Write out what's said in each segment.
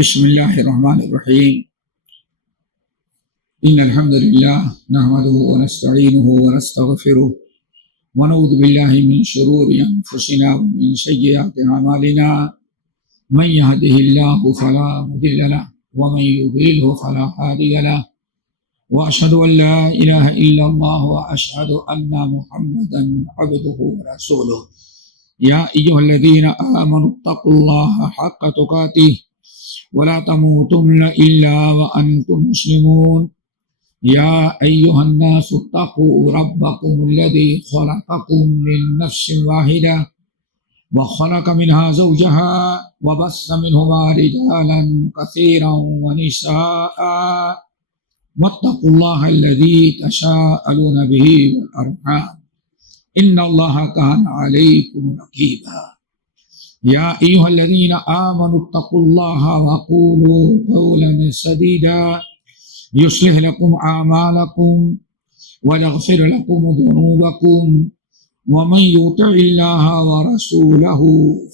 بسم اللہ الرحمن الرحیم ان الحمد للہ نحمده ونستعینه ونستغفره ونعوذ باللہ من شرور انفسنا ومن سیئات اعمالنا من يهده الله فلا مضل له ومن يضلل فلا هادي له واشهد ان لا اله الا الله واشهد ان محمدا عبده ورسوله یا ایھا الذین آمنوا اتقوا اللہ حق تقاته ولا تموتن الا وانتم مسلمون یا ایھا الناس اتقوا ربکم الذی خلقکم من نفس واحدہ وخلق منها زوجها وبث منهما رجالا كثيرا ونساء واتقوا الله الذي تساءلون به والارحام ان اللہ کان علیکم رقیبا یا ایھا الذین آمنوا اتقوا اللہ وقولوا قولا سدیدا یصلح لکم اعمالکم ویغفر لکم ذنوبکم ومن یطع اللہ ورسولہ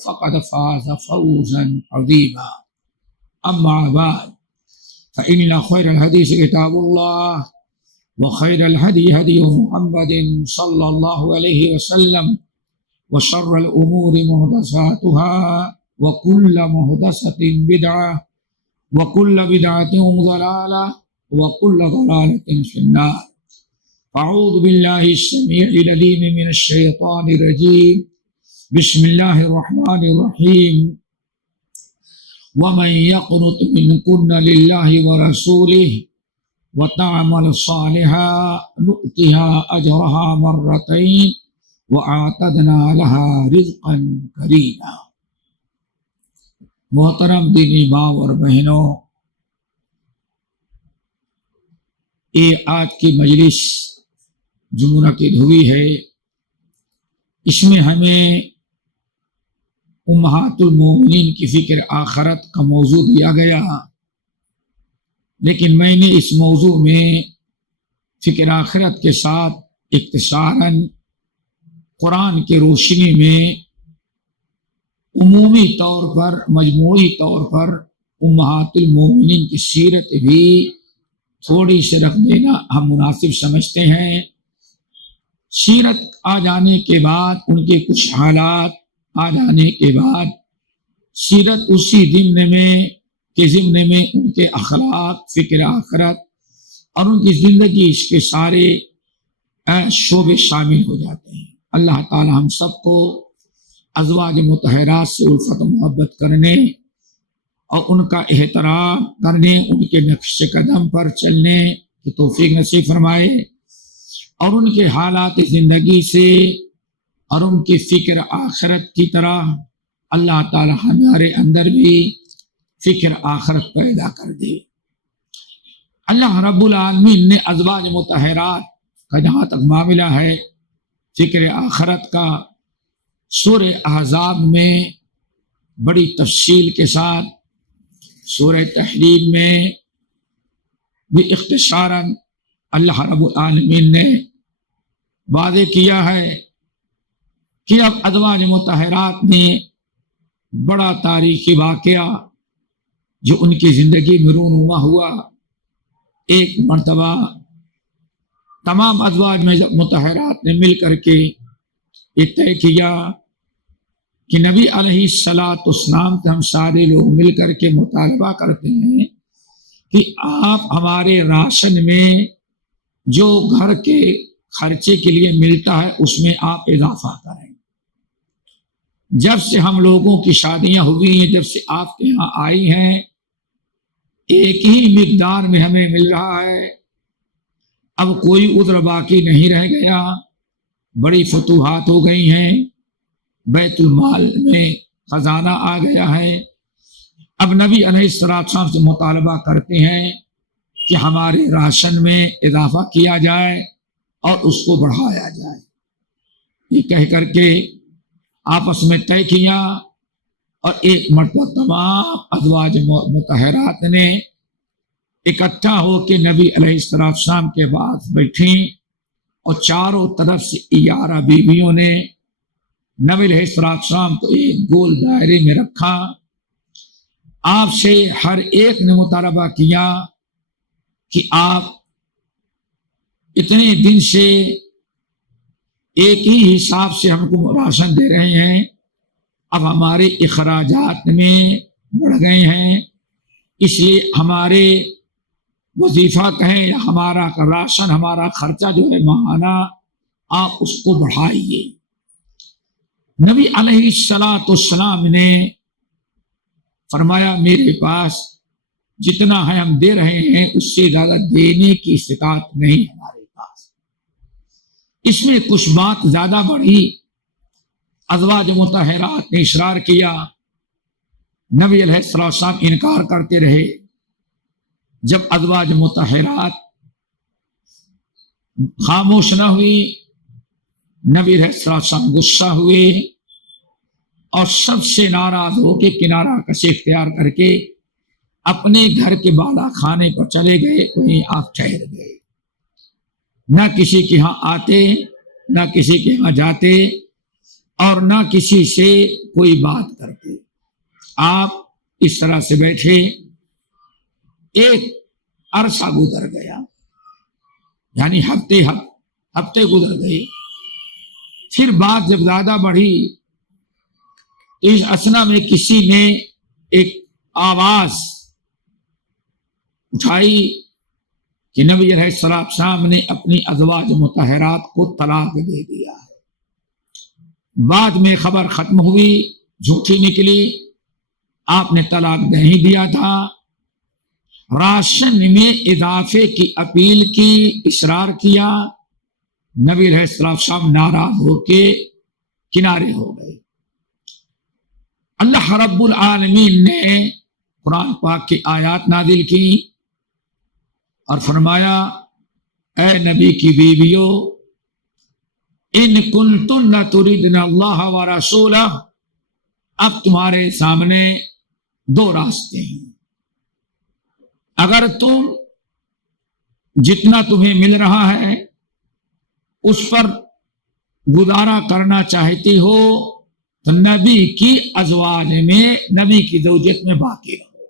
فقد فاز فوزا عظیما اما بعد فإن خیر الحدیث کتاب اللہ وخير الهدي هدي محمد صلى الله عليه وسلم وشر الأمور محدثاتها وكل محدثة بدعة وكل بدعة ضلالة وكل ضلالة في النار. أعوذ بالله السميع العليم من الشيطان الرجيم. بسم الله الرحمن الرحيم. ومن يقنط منكن لله ورسوله وتعمل صالحا نؤتها اجرها مرتين واعتدنا لها رزقا کریما. محترم دینی ماں اور بہنوں، یہ آج کی مجلس جو منعقد ہوئی ہے، اس میں ہمیں امہات المومنین کی فکر آخرت کا موضوع دیا گیا، لیکن میں نے اس موضوع میں فکر آخرت کے ساتھ اختصاراً قرآن کی روشنی میں عمومی طور پر، مجموعی طور پر امہات المومنین کی سیرت بھی تھوڑی سی رکھ دینا ہم مناسب سمجھتے ہیں۔ سیرت آ جانے کے بعد، ان کے کچھ حالات آ جانے کے بعد، سیرت اسی ضمن میں ان کے اخلاق، فکر آخرت اور ان کی زندگی، اس کے سارے شعبے شامل ہو جاتے ہیں۔ اللہ تعالی ہم سب کو ازواج مطہرات سے الفت و محبت کرنے اور ان کا احترام کرنے، ان کے نقش قدم پر چلنے کی توفیق نصیب فرمائے، اور ان کے حالات زندگی سے اور ان کی فکر آخرت کی طرح اللہ تعالی ہمارے اندر بھی فکر آخرت پیدا کر دے۔ اللہ رب العالمین نے ازواج مطہرات کا جہاں تک معاملہ ہے فکر آخرت کا، سورہ احزاب میں بڑی تفصیل کے ساتھ، سورہ تحریم میں بھی اختصاراً اللہ رب العالمین نے واضح کیا ہے کہ اب ازواج مطہرات نے بڑا تاریخی واقعہ جو ان کی زندگی میں رونما ہوا، ایک مرتبہ تمام ازواج مطہرات نے مل کر کے یہ طے کیا کہ نبی علیہ الصلاۃ والسلام سے ہم سارے لوگ مل کر کے مطالبہ کرتے ہیں کہ آپ ہمارے راشن میں جو گھر کے خرچے کے لیے ملتا ہے اس میں آپ اضافہ کریں۔ جب سے ہم لوگوں کی شادیاں ہوئی ہیں، جب سے آپ کے یہاں آئی ہیں، ایک ہی مقدار میں ہمیں مل رہا ہے، اب کوئی عذر باقی نہیں رہ گیا، بڑی فتوحات ہو گئی ہیں، بیت المال میں خزانہ آ گیا ہے، اب نبی علیہ السلام سے مطالبہ کرتے ہیں کہ ہمارے راشن میں اضافہ کیا جائے اور اس کو بڑھایا جائے۔ یہ کہہ کر کے آپس میں طے کیا، اور ایک مرتبہ تمام ازواج مطہرات نے اکٹھا ہو کے نبی علیہ السلام کے پاس بیٹھیں، اور چاروں طرف سے 11 بیویوں نے نبی علیہ السلام کو ایک گول دائرے میں رکھا، آپ سے ہر ایک نے مطالبہ کیا کہ آپ اتنے دن سے ایک ہی حساب سے ہم کو راشن دے رہے ہیں، اب ہمارے اخراجات میں بڑھ گئے ہیں، اس لیے ہمارے وظیفہ کہیں یا ہمارا راشن، ہمارا خرچہ جو ہے ماہانہ، آپ اس کو بڑھائیے۔ نبی علیہ الصلاۃ والسلام نے فرمایا میرے پاس جتنا ہے ہم دے رہے ہیں اس سے زیادہ دینے کی استطاعت نہیں ہمارے پاس۔ اس میں کچھ بات زیادہ بڑھی، ازواج مطہرات نے اصرار کیا، نبی علیہ السلام انکار کرتے رہے۔ جب ازواج مطہرات خاموش نہ ہوئی، نبی علیہ السلام غصہ ہوئے اور سب سے ناراض ہو کے کنارہ کشی اختیار کر کے اپنے گھر کے بالا خانے پر چلے گئے، وہیں آپ ٹھہر گئے، نہ کسی کے ہاں آتے، نہ کسی کے ہاں جاتے، اور نہ کسی سے کوئی بات کرتے۔ آپ اس طرح سے بیٹھے، ایک عرصہ گزر گیا، یعنی ہفتے گزر گئے۔ پھر بات جب زیادہ بڑھی، اس اثنا میں کسی نے ایک آواز اٹھائی کہ نبی علیہ السلام نے اپنی ازواج مطہرات کو طلاق دے دیا ہے۔ بعد میں خبر ختم ہوئی، جھوٹی نکلی، آپ نے طلاق نہیں دیا تھا۔ راشن میں اضافے کی اپیل کی، اصرار کیا، نبی علیہ السلام ناراض ہو کے کنارے ہو گئے۔ اللہ رب العالمین نے قرآن پاک کی آیات نازل کی اور فرمایا اے نبی کی بیویو، ان کنتن تردن اللہ ورسولہ، اب تمہارے سامنے دو راستے ہیں۔ اگر تم جتنا تمہیں مل رہا ہے اس پر گزارا کرنا چاہتی ہو تو نبی کی ازواج میں، نبی کی زوجیت میں باقی رہو،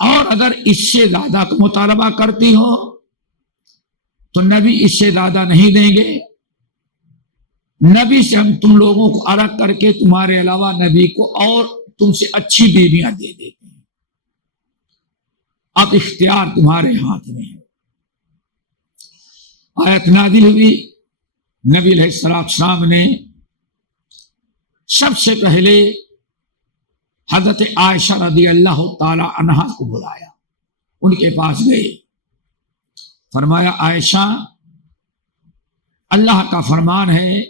اور اگر اس سے زیادہ مطالبہ کرتی ہو تو نبی اس سے زیادہ نہیں دیں گے، نبی سے ہم تم لوگوں کو الگ کر کے تمہارے علاوہ نبی کو اور تم سے اچھی بیویاں دے دیتے ہیں، اب اختیار تمہارے ہاتھ میں ہے۔ آیت نازل ہوئی، نبی علیہ السلام نے سب سے پہلے حضرت عائشہ رضی اللہ تعالی عنہا کو بلایا، ان کے پاس گئے، فرمایا عائشہ اللہ کا فرمان ہے،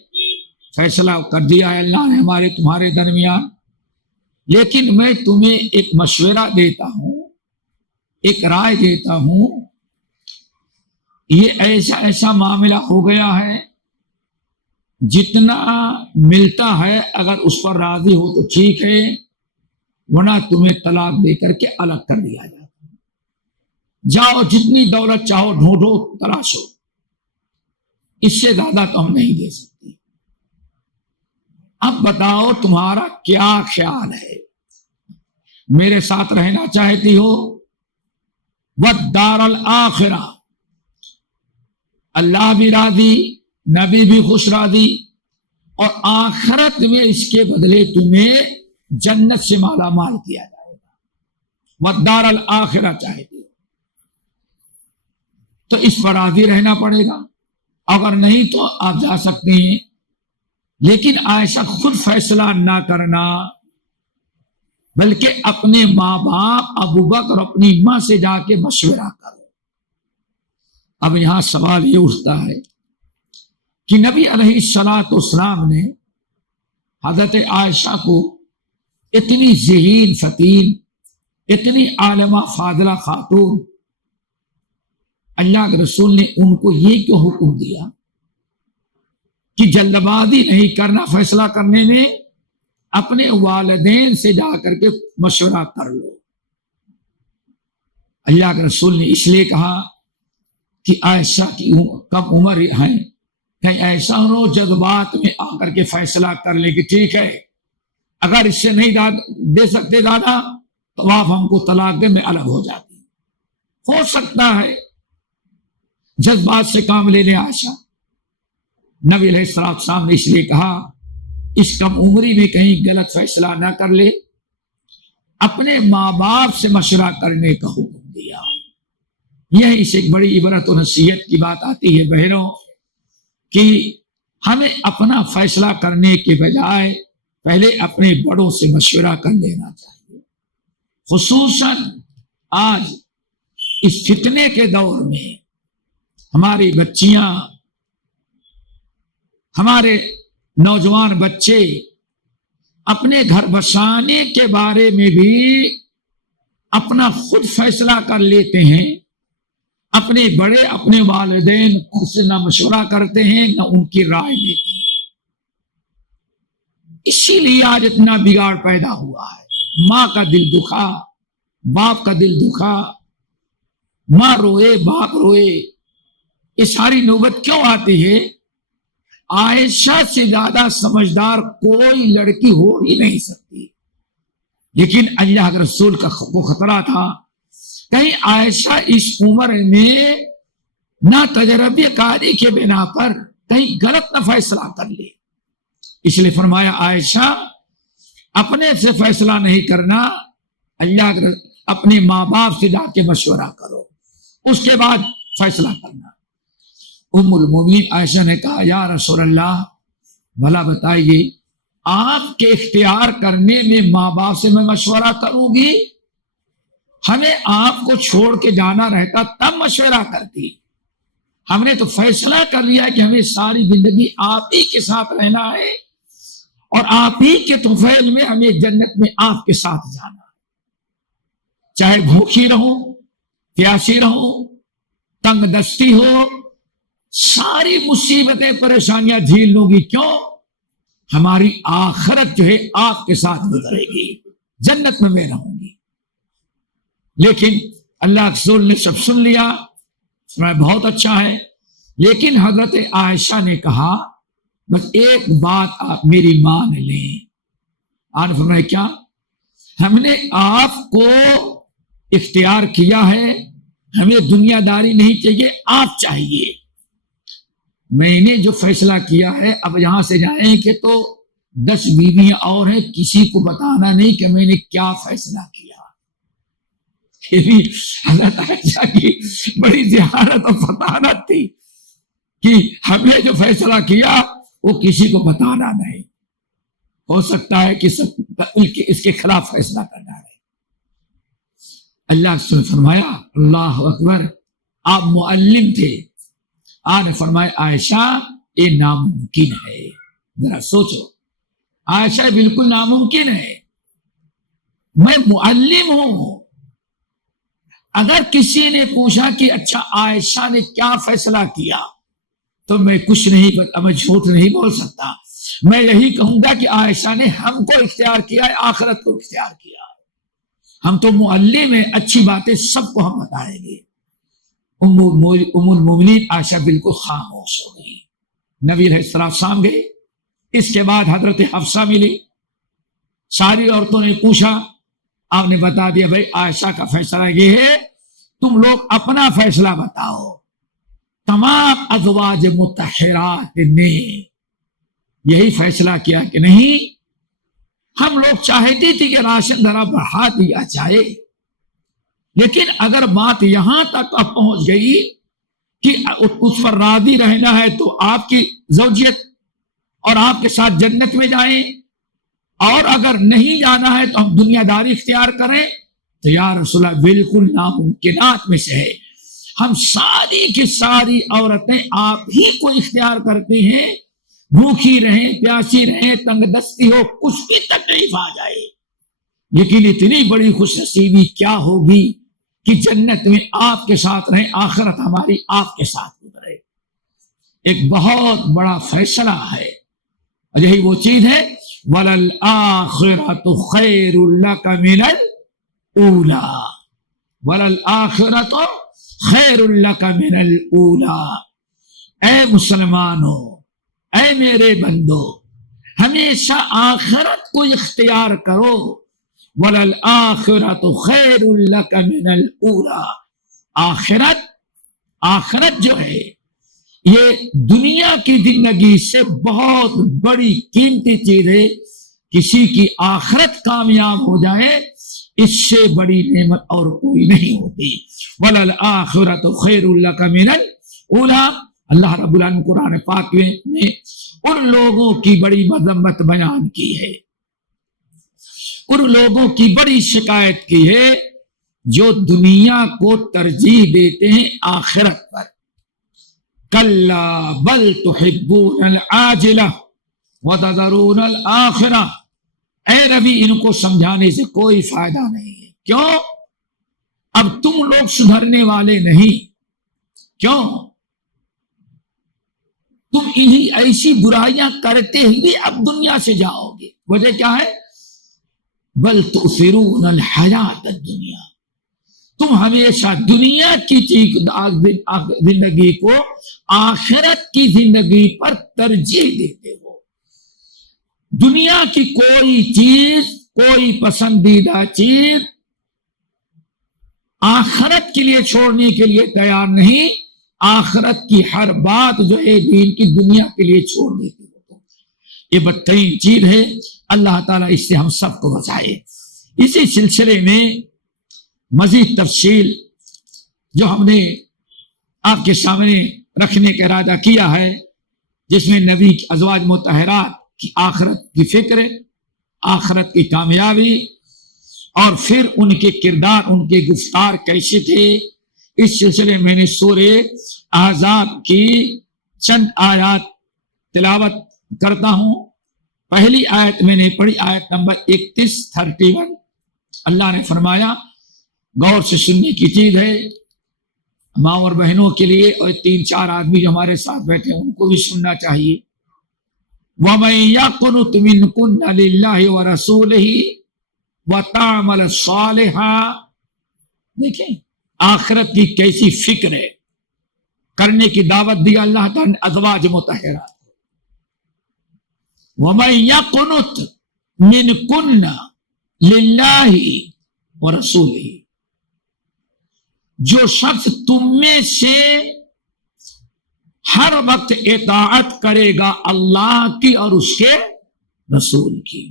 فیصلہ کر دیا ہے اللہ نے ہمارے تمہارے درمیان، لیکن میں تمہیں ایک مشورہ دیتا ہوں، ایک رائے دیتا ہوں، یہ ایسا معاملہ ہو گیا ہے، جتنا ملتا ہے اگر اس پر راضی ہو تو ٹھیک ہے، ورنہ تمہیں طلاق دے کر کے الگ کر دیا جاتا ہے، جاؤ جتنی دولت چاہو ڈھونڈو تلاشو، اس سے زیادہ تو ہم نہیں دے سکتے۔ اب بتاؤ تمہارا کیا خیال ہے، میرے ساتھ رہنا چاہتی ہو؟ والدار الآخرہ، اللہ بھی راضی، نبی بھی خوش راضی، اور آخرت میں اس کے بدلے تمہیں جنت سے مالا مال کیا جائے گا، والدار الآخرہ چاہتے ہو تو اس پر راضی رہنا پڑے گا، اگر نہیں تو آپ جا سکتے ہیں، لیکن عائشہ خود فیصلہ نہ کرنا، بلکہ اپنے ماں باپ ابو بکر اور اپنی ماں سے جا کے مشورہ کرو۔ اب یہاں سوال یہ اٹھتا ہے کہ نبی علیہ الصلاۃ والسلام نے حضرت عائشہ کو، اتنی ذہین فتین، اتنی عالمہ فاضلہ خاتون، اللہ کے رسول نے ان کو یہ کیوں حکم دیا کہ جلد بازی نہیں کرنا فیصلہ کرنے میں، اپنے والدین سے جا کر کے مشورہ کر لو؟ اللہ کے رسول نے اس لیے کہا کہ عائشہ کی کم عمر ہے، کہیں ایسا ہو جذبات میں آ کر کے فیصلہ کر لے کہ ٹھیک ہے اگر اس سے نہیں دے سکتے زیادہ تو آپ ہم کو طلاق دے، میں الگ ہو جاتی. ہو سکتا ہے جذبات سے کام لے لیں عائشہ. نبی علیہ السلام نے اس لیے کہا اس کم عمری میں کہیں غلط فیصلہ نہ کر لے، اپنے ماں باپ سے مشورہ کرنے کا حکم دیا. یہ اس ایک بڑی عبرت و نصیحت کی بات آتی ہے بہنوں کہ ہمیں اپنا فیصلہ کرنے کے بجائے پہلے اپنے بڑوں سے مشورہ کر لینا چاہیے. خصوصاً آج اس فتنے کے دور میں ہماری بچیاں، ہمارے نوجوان بچے اپنے گھر بسانے کے بارے میں بھی اپنا خود فیصلہ کر لیتے ہیں. اپنے بڑے، اپنے والدین خود سے نہ مشورہ کرتے ہیں نہ ان کی رائے لیتے ہیں. اسی لیے آج اتنا بگاڑ پیدا ہوا ہے. ماں کا دل دکھا، باپ کا دل دکھا، ماں روئے باپ روئے. یہ ساری نوبت کیوں آتی ہے؟ عائشہ سے زیادہ سمجھدار کوئی لڑکی ہو ہی نہیں سکتی. لیکن اللہ کے رسول کو خطرہ تھا کہیں عائشہ اس عمر میں نہ تجربے کاری کے بنا پر کہیں غلط نہ فیصلہ کر لے. اس لیے فرمایا عائشہ اپنے سے فیصلہ نہیں کرنا، اللہ اپنے ماں باپ سے جا کے مشورہ کرو، اس کے بعد فیصلہ کرنا. ام المومنین عائشہ نے کہا یا رسول اللہ بھلا بتائیے آپ کے اختیار کرنے میں ماں باپ سے میں مشورہ کروں گی؟ ہمیں آپ کو چھوڑ کے جانا رہتا تب مشورہ کرتی. ہم نے تو فیصلہ کر لیا کہ ہمیں ساری زندگی آپ ہی کے ساتھ رہنا ہے اور آپ ہی کے طفیل میں ہمیں جنت میں آپ کے ساتھ جانا ہے. چاہے بھوکی رہو، پیاسی رہو، تنگ دستی ہو، ساری مصیبتیں پریشانیاں جھیل لوں گی. کیوں؟ ہماری آخرت جو ہے آپ کے ساتھ گزرے گی، جنت میں رہوں گی. لیکن اللہ کے رسول نے سب سن لیا، بہت اچھا ہے. لیکن حضرت عائشہ نے کہا بس ایک بات آپ میری مان لیں. آپ نے فرمایا کیا؟ ہم نے آپ کو اختیار کیا ہے، ہمیں دنیا داری نہیں چاہیے، آپ چاہیے. میں نے جو فیصلہ کیا ہے اب یہاں سے جائیں کہ تو 10 بیویاں اور ہیں، کسی کو بتانا نہیں کہ میں نے کیا فیصلہ کیا. حضرت عائشہ کی بڑی زیارت اور فطانت تھی کہ ہم نے جو فیصلہ کیا وہ کسی کو بتانا نہیں. ہو سکتا ہے کہ اس کے خلاف فیصلہ کرنا ہے. اللہ نے فرمایا اللہ اکبر، آپ معلم تھے. آپ نے فرمایا عائشہ یہ ناممکن ہے. ذرا سوچو، عائشہ بالکل ناممکن ہے، میں معلم ہوں. اگر کسی نے پوچھا کہ اچھا عائشہ نے کیا فیصلہ کیا تو میں کچھ نہیں، میں جھوٹ نہیں بول سکتا. میں یہی کہوں گا کہ عائشہ نے ہم کو اختیار کیا ہے، آخرت کو اختیار کیا ہے. ہم تو معلم ہیں، اچھی باتیں سب کو ہم بتائیں گے. ام المومنین عائشہ بالکل خاموش ہو گئی. نبی علیہ السلام گئے. اس کے بعد حضرت حفصہ ملی. ساری عورتوں نے پوچھا، آپ نے بتا دیا بھائی عائشہ کا فیصلہ یہ ہے، تم لوگ اپنا فیصلہ بتاؤ. تمام ازواج مطہرات نے یہی فیصلہ کیا کہ نہیں، ہم لوگ چاہتی تھی کہ راشن ذرا بڑھا دیا جائے، لیکن اگر بات یہاں تک اب پہنچ گئی کہ اس پر راضی رہنا ہے تو آپ کی زوجیت اور آپ کے ساتھ جنت میں جائیں، اور اگر نہیں جانا ہے تو ہم دنیا داری اختیار کریں، تو یا رسول اللہ بالکل ناممکنات میں سے ہے. ہم ساری کی ساری عورتیں آپ ہی کو اختیار کرتے ہیں، بھوکی رہیں، پیاسی رہیں، تنگ دستی ہو، کچھ بھی تکلیف آ جائے. لیکن اتنی بڑی خوش نصیبی کیا ہوگی کہ جنت میں آپ کے ساتھ رہیں، آخرت ہماری آپ کے ساتھ گزرے. ایک بہت بڑا فیصلہ ہے، اور یہی وہ چیز ہے وَلَلْآخِرَةُ خَيْرٌ لَكَ مِنَ الْأُولَى. وَلَلْآخِرَةُ خَيْرٌ لَكَ مِنَ الْأُولَى. اے مسلمانوں، اے میرے بندو، ہمیشہ آخرت کو اختیار کرو. وَلَلْآخِرَةُ خَيْرٌ لَكَ مِنَ الْأُولَى، آخرت جو ہے یہ دنیا کی زندگی سے بہت بڑی قیمتی چیز ہے. کسی کی آخرت کامیاب ہو جائے اس سے بڑی نعمت اور کوئی نہیں ہوتی. وَلَلْآخِرَةُ خَيْرٌ لَكَ مِنَ الْأُولَى. اللہ رب العالمین قرآن پاک میں ان لوگوں کی بڑی مذمت بیان کی ہے، ان لوگوں کی بڑی شکایت کی ہے جو دنیا کو ترجیح دیتے ہیں آخرت پر. کلا بل تحبون العاجلہ وتذرون الآخرہ. اے نبی ان کو سمجھانے سے کوئی فائدہ نہیں ہے. کیوں؟ اب تم لوگ سدھرنے والے نہیں. کیوں؟ تم انہی ایسی برائیاں کرتے ہی اب دنیا سے جاؤ گے. وجہ کیا ہے؟ بل تؤثرون الحیات الدنیا. تم ہمیشہ دنیا کی زندگی کو آخرت کی زندگی پر ترجیح دیتے ہو. دنیا کی کوئی چیز، کوئی پسندیدہ چیز آخرت کے لیے چھوڑنے کے لیے تیار نہیں. آخرت کی ہر بات جو ہے دین کی دنیا کے لیے چھوڑ دیتے ہو. یہ بدترین چیز ہے. اللہ تعالیٰ اس سے ہم سب کو بچائے. اسی سلسلے میں مزید تفصیل جو ہم نے آپ کے سامنے رکھنے کا ارادہ کیا ہے، جس میں نبی کی ازواج مطہرات کی آخرت کی فکر، آخرت کی کامیابی، اور پھر ان کے کردار، ان کے گفتار کیسے تھے. اس سلسلے میں نے سورہ احزاب کی چند آیات تلاوت کرتا ہوں. پہلی آیت میں نے پڑھی، آیت نمبر 31 اللہ نے فرمایا، غور سے سننے کی چیز ہے ماں اور بہنوں کے لیے، اور 3-4 آدمی جو ہمارے ساتھ بیٹھے ہیں ان کو بھی سننا چاہیے. وَمَن يَقْنُتْ مِنْكُنَّ لِلَّهِ وَرَسُولِهِ وَتَعْمَلْ صَالِحًا. دیکھیں آخرت کی کیسی فکر ہے، کرنے کی دعوت دی اللہ تعالیٰ نے ازواج مطہرات. وَمَن يَقْنُتْ مِنْكُنَّ لِلَّهِ وَرَسُولِهِ. جو شخص تم میں سے ہر وقت اطاعت کرے گا اللہ کی اور اس کے رسول کی،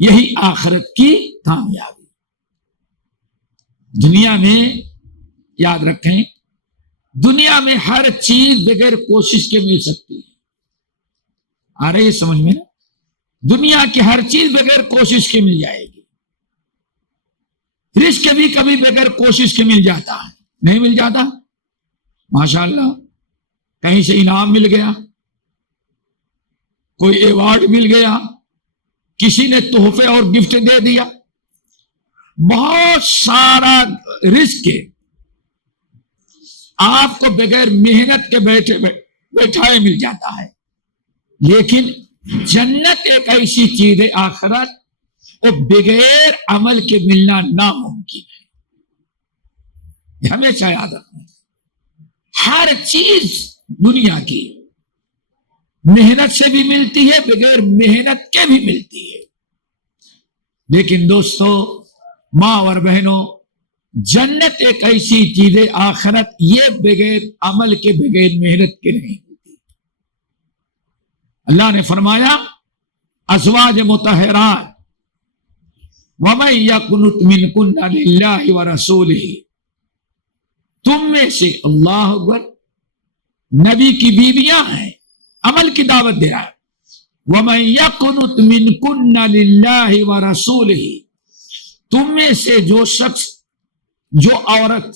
یہی آخرت کی کامیابی. دنیا میں یاد رکھیں، دنیا میں ہر چیز بغیر کوشش کے مل سکتی ہے. آ رہی ہے سمجھ میں نا؟ دنیا کی ہر چیز بغیر کوشش کے مل جائے گی. رزق بھی کبھی بغیر کوشش کے مل جاتا ہے، نہیں مل جاتا؟ ماشاءاللہ کہیں سے انعام مل گیا، کوئی ایوارڈ مل گیا، کسی نے تحفے اور گفٹ دے دیا، بہت سارا رزق آپ کو بغیر محنت کے بیٹھائے مل جاتا ہے. لیکن جنت ایک ایسی چیز ہے، آخرت، وہ بغیر عمل کے ملنا ناممکن ہے. ہمیشہ یاد رکھنا، ہر چیز دنیا کی محنت سے بھی ملتی ہے، بغیر محنت کے بھی ملتی ہے. لیکن دوستو، ماں اور بہنوں، جنت ایک ایسی چیز ہے، آخرت، یہ بغیر عمل کے، بغیر محنت کے نہیں ملتی. اللہ نے فرمایا ازواج مطہرات، وَمَن يَقْنُتْ مِنْكُنَّ لِلَّهِ وَرَسُولِهِ. تم میں سے، اللہ اکبر، نبی کی بیویاں ہیں، عمل کی دعوت دے رہا ہے. وَمَن يَقْنُتْ مِنْكُنَّ لِلَّهِ وَرَسُولِهِ. تم میں سے جو شخص، جو عورت،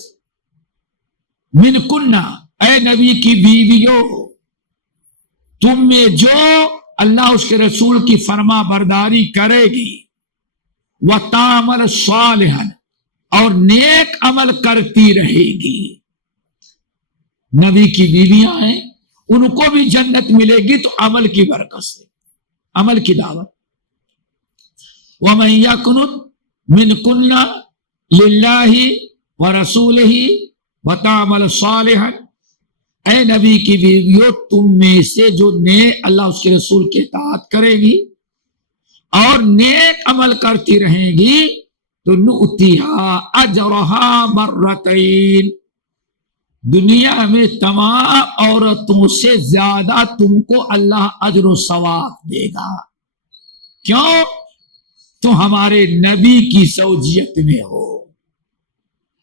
منکن، اے نبی کی بیویوں، تم میں جو اللہ اس کے رسول کی فرما برداری کرے گی، وَتَعْمَلْ صَالِحًا، اور نیک عمل کرتی رہے گی. نبی کی بیویاں ہیں، ان کو بھی جنت ملے گی تو عمل کی برکت سے، عمل کی دعوت. وَمَن يَقْنُتْ مِنْكُنَّ لِلَّهِ وَرَسُولِهِ وَتَعْمَلْ صَالِحًا. اے نبی کی بیویوں، تم میں سے جو اللہ اس کے رسول کے اطاعت کرے گی اور نیک عمل کرتی رہیں گی تو نؤتیہا اجرہا مرتین، دنیا میں تمام عورتوں سے زیادہ تم کو اللہ اجر و ثواب دے گا۔ کیوں؟ تو ہمارے نبی کی زوجیت میں ہو،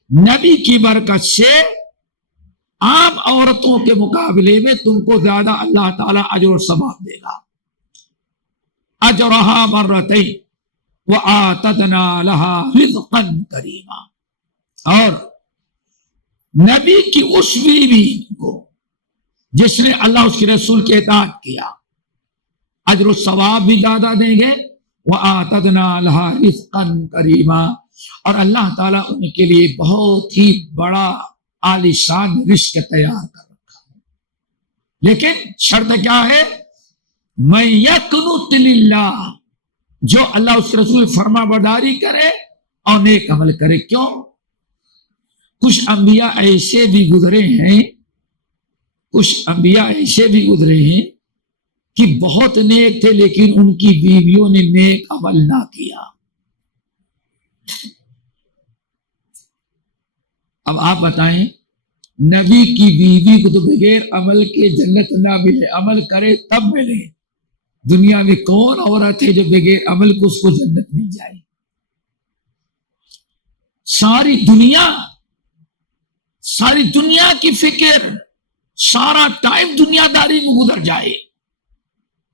نبی کی برکت سے عام عورتوں کے مقابلے میں تم کو زیادہ اللہ تعالیٰ اجر و ثواب دے گا۔ اجرہا مرتین وآتدنا لہا رزقا کریما، اور نبی کی اس بیوی کو جس نے اللہ اس کے رسول کی اطاعت کیا، اجر و ثواب بھی زیادہ دیں گے، وآتدنا لہا رزقا کریما، اور اللہ تعالیٰ ان کے لیے بہت ہی بڑا عالی شان رزق تیار کر رکھا ہے۔ لیکن شرط کیا ہے؟ من یقنت للہ، جو اللہ اس کے رسول فرما برداری کرے اور نیک عمل کرے۔ کیوں؟ کچھ انبیاء ایسے بھی گزرے ہیں، کہ بہت نیک تھے لیکن ان کی بیویوں نے نیک عمل نہ کیا۔ اب آپ بتائیں، نبی کی بیوی کو تو بغیر عمل کے جنت نہ ملے، عمل کرے تب ملے۔ دنیا میں کون عورت ہے جو بغیر عمل کو اس کو جنت مل جائے؟ ساری دنیا کی فکر، سارا ٹائم دنیا داری میں گزر جائے،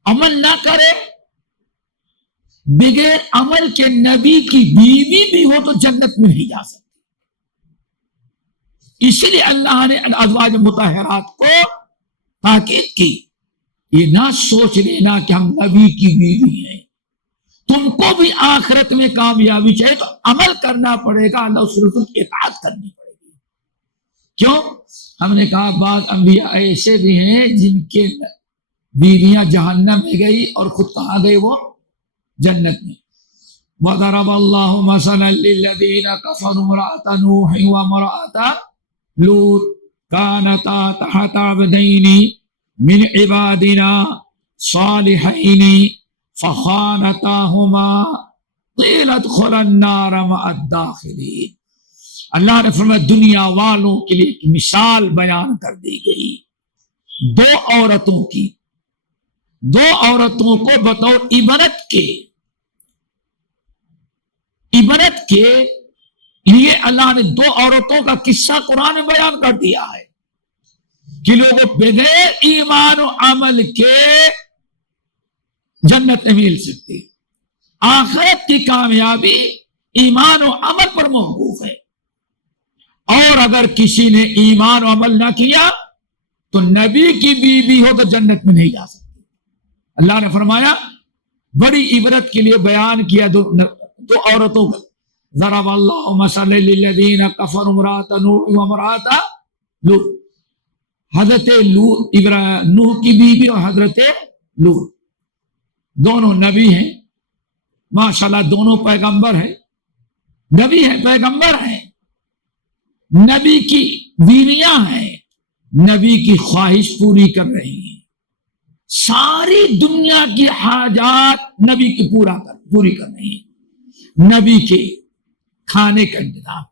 عمل نہ کرے، بغیر عمل کے نبی کی بیوی بھی ہو تو جنت میں نہیں جا سکتی۔ اسی لیے اللہ نے ازواج مطہرات کو تاکید کی، یہ نہ سوچ لینا کہ ہم نبی کی بیوی ہیں، تم کو بھی آخرت میں کامیابی چاہیے تو عمل کرنا پڑے گا، اللہ اس رسول کی اطاعت کرنی پڑے گی۔ کیوں؟ ہم نے کہا بعض انبیاء ایسے بھی ہیں جن کے بیویاں جہنم میں گئی اور خود کہاں گئے؟ وہ جنت میں۔ وَضَرَبَ اللَّهُ مَثَلًا لِّلَّذِينَ كَفَرُوا امْرَأَتَ نُوحٍ وَامْرَأَتَ لُوطٍ كَانَتَا تَحْتَ عَبْدَيْنِ مِنْ عِبَادِنَا صَالِحَيْنِ فَخَانَتَاهُمَا قِيلَ ادْخُلَا النَّارَ مَعَ الدَّاخِلِينَ۔ اللہ نے فرمایا دنیا والوں کے لیے ایک مثال بیان کر دی گئی، دو عورتوں کو بطور عبرت کے لیے اللہ نے دو عورتوں کا قصہ قرآن میں بیان کر دیا ہے کہ لوگوں بغیر ایمان و عمل کے جنت نہیں مل سکتی۔ آخرت کی کامیابی ایمان و عمل پر موقوف ہے، اور اگر کسی نے ایمان و عمل نہ کیا تو نبی کی بیوی ہو تو جنت میں نہیں جا سکتی۔ اللہ نے فرمایا بڑی عبرت کے لیے بیان کیا دو عورتوں کا۔ ضرب اللہ مثلا للذین کفروا امرأۃ نوح وامرأۃ لوط، حضرت نوح کی بیوی اور حضرت لوط دونوں نبی ہیں، ماشاءاللہ دونوں پیغمبر ہیں، نبی ہیں پیغمبر ہیں، نبی کی بیویاں ہیں، نبی کی خواہش پوری کر رہی ہیں، ساری دنیا کی حاجات نبی کی پوری کر رہی ہیں، نبی کے کھانے کا انتظام،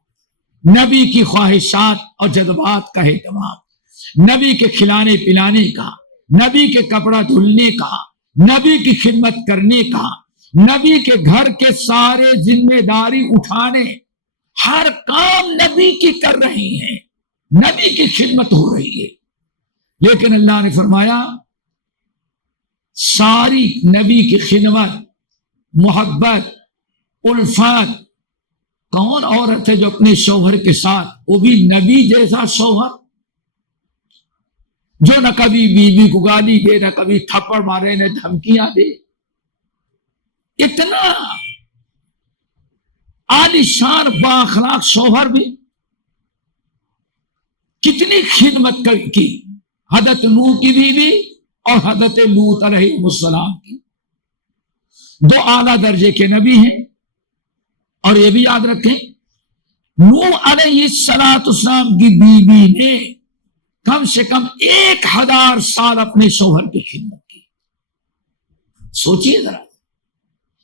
نبی کی خواہشات اور جذبات کا اہتمام، نبی کے کھلانے پلانے کا، نبی کے کپڑا دھلنے کا، نبی کی خدمت کرنے کا، نبی کے گھر کے سارے ذمہ داری اٹھانے، ہر کام نبی کی کر رہی ہیں، نبی کی خدمت ہو رہی ہے۔ لیکن اللہ نے فرمایا ساری نبی کی خدمت، محبت، الفت، کون عورت ہے جو اپنے شوہر کے ساتھ، وہ بھی نبی جیسا شوہر جو نہ کبھی بیوی کو گالی دے، نہ کبھی تھپڑ مارے، نہ دھمکیاں دے، اتنا عالی شان بااخلاق شوہر بھی، کتنی خدمت کی حضرت نوح کی بیوی اور حضرت لوط علیہ السلام کی، دو اعلیٰ درجے کے نبی ہیں۔ اور یہ بھی یاد رکھیں نوح علیہ السلام کی بیوی نے کم سے کم 1000 سال اپنے شوہر کی خدمت کی۔ سوچئے ذرا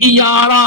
11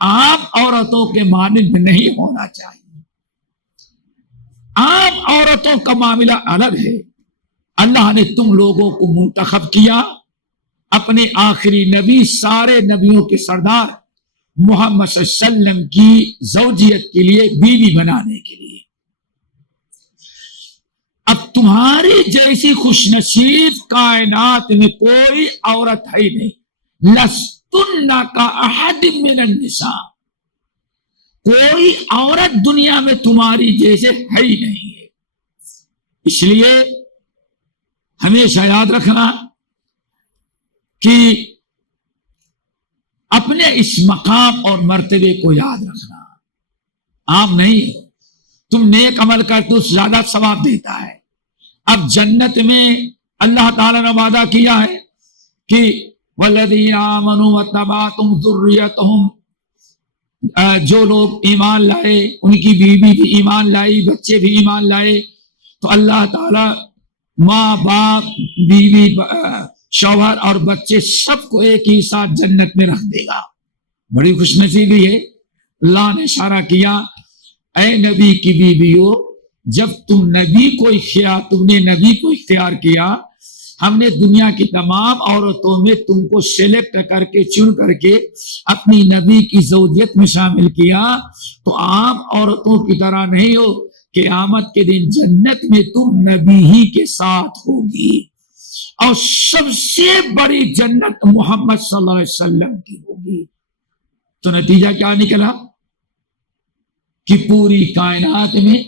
عام عورتوں کے مانند نہیں ہونا چاہیے. عام عورتوں کا معاملہ الگ ہے. اللہ نے تم لوگوں کو منتخب کیا اپنے آخری نبی، سارے نبیوں کے سردار محمد صلی اللہ علیہ وسلم کی زوجیت کے لیے، بیوی بنانے کے لیے. اب تمہاری جیسی خوش نصیب کائنات میں کوئی عورت ہے ہی نہیں. لستن کا احد من النساء، کوئی عورت دنیا میں تمہاری جیسے ہے ہی نہیں ہے. اس لیے ہمیشہ یاد رکھنا کہ اپنے اس مقام اور مرتبے کو یاد رکھنا. عام نہیں ہو، تم نیک عمل کرتے تو زیادہ ثواب دیتا ہے. اب جنت میں اللہ تعالیٰ نے وعدہ کیا ہے کہ والذین آمنوا واتبعتہم ذریتہم، جو لوگ ایمان لائے ان کی بیوی بھی ایمان لائی، بچے بھی ایمان لائے، تو اللہ تعالیٰ ماں باپ بیوی شوہر اور بچے سب کو ایک ہی ساتھ جنت میں رکھ دے گا. بڑی خوش نصیبی ہے. اللہ نے اشارہ کیا اے نبی کی بیویوں، جب تم نے نبی کو اختیار کیا، ہم نے دنیا کی تمام عورتوں میں تم کو سلیکٹ کر کے چن کر کے اپنی نبی کی زوجیت میں شامل کیا. تو عام عورتوں کی طرح نہیں ہو، قیامت کے دن جنت میں تم نبی ہی کے ساتھ ہوگی، اور سب سے بڑی جنت محمد صلی اللہ علیہ وسلم کی ہوگی. تو نتیجہ کیا نکلا کہ پوری کائنات میں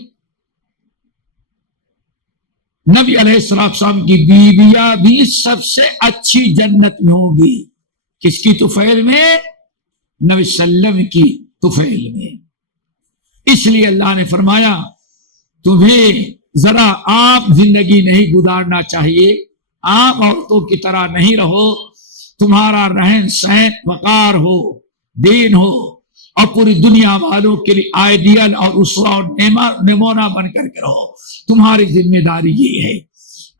نبی علیہ السلام کی بیویاں بھی سب سے اچھی جنت میں ہوگی. کس کی طفیل میں؟ نبی صلی اللہ علیہ وسلم کی طفیل میں. اس لیے اللہ نے فرمایا تمہیں ذرا عام زندگی نہیں گزارنا چاہیے، عام عورتوں کی طرح نہیں رہو. تمہارا رہن سہن وقار ہو، دین ہو، اور پوری دنیا والوں کے لیے آئیڈیل اور اسوہ اور نمونہ بن کر کے رہو. تمہاری ذمہ داری یہ ہے.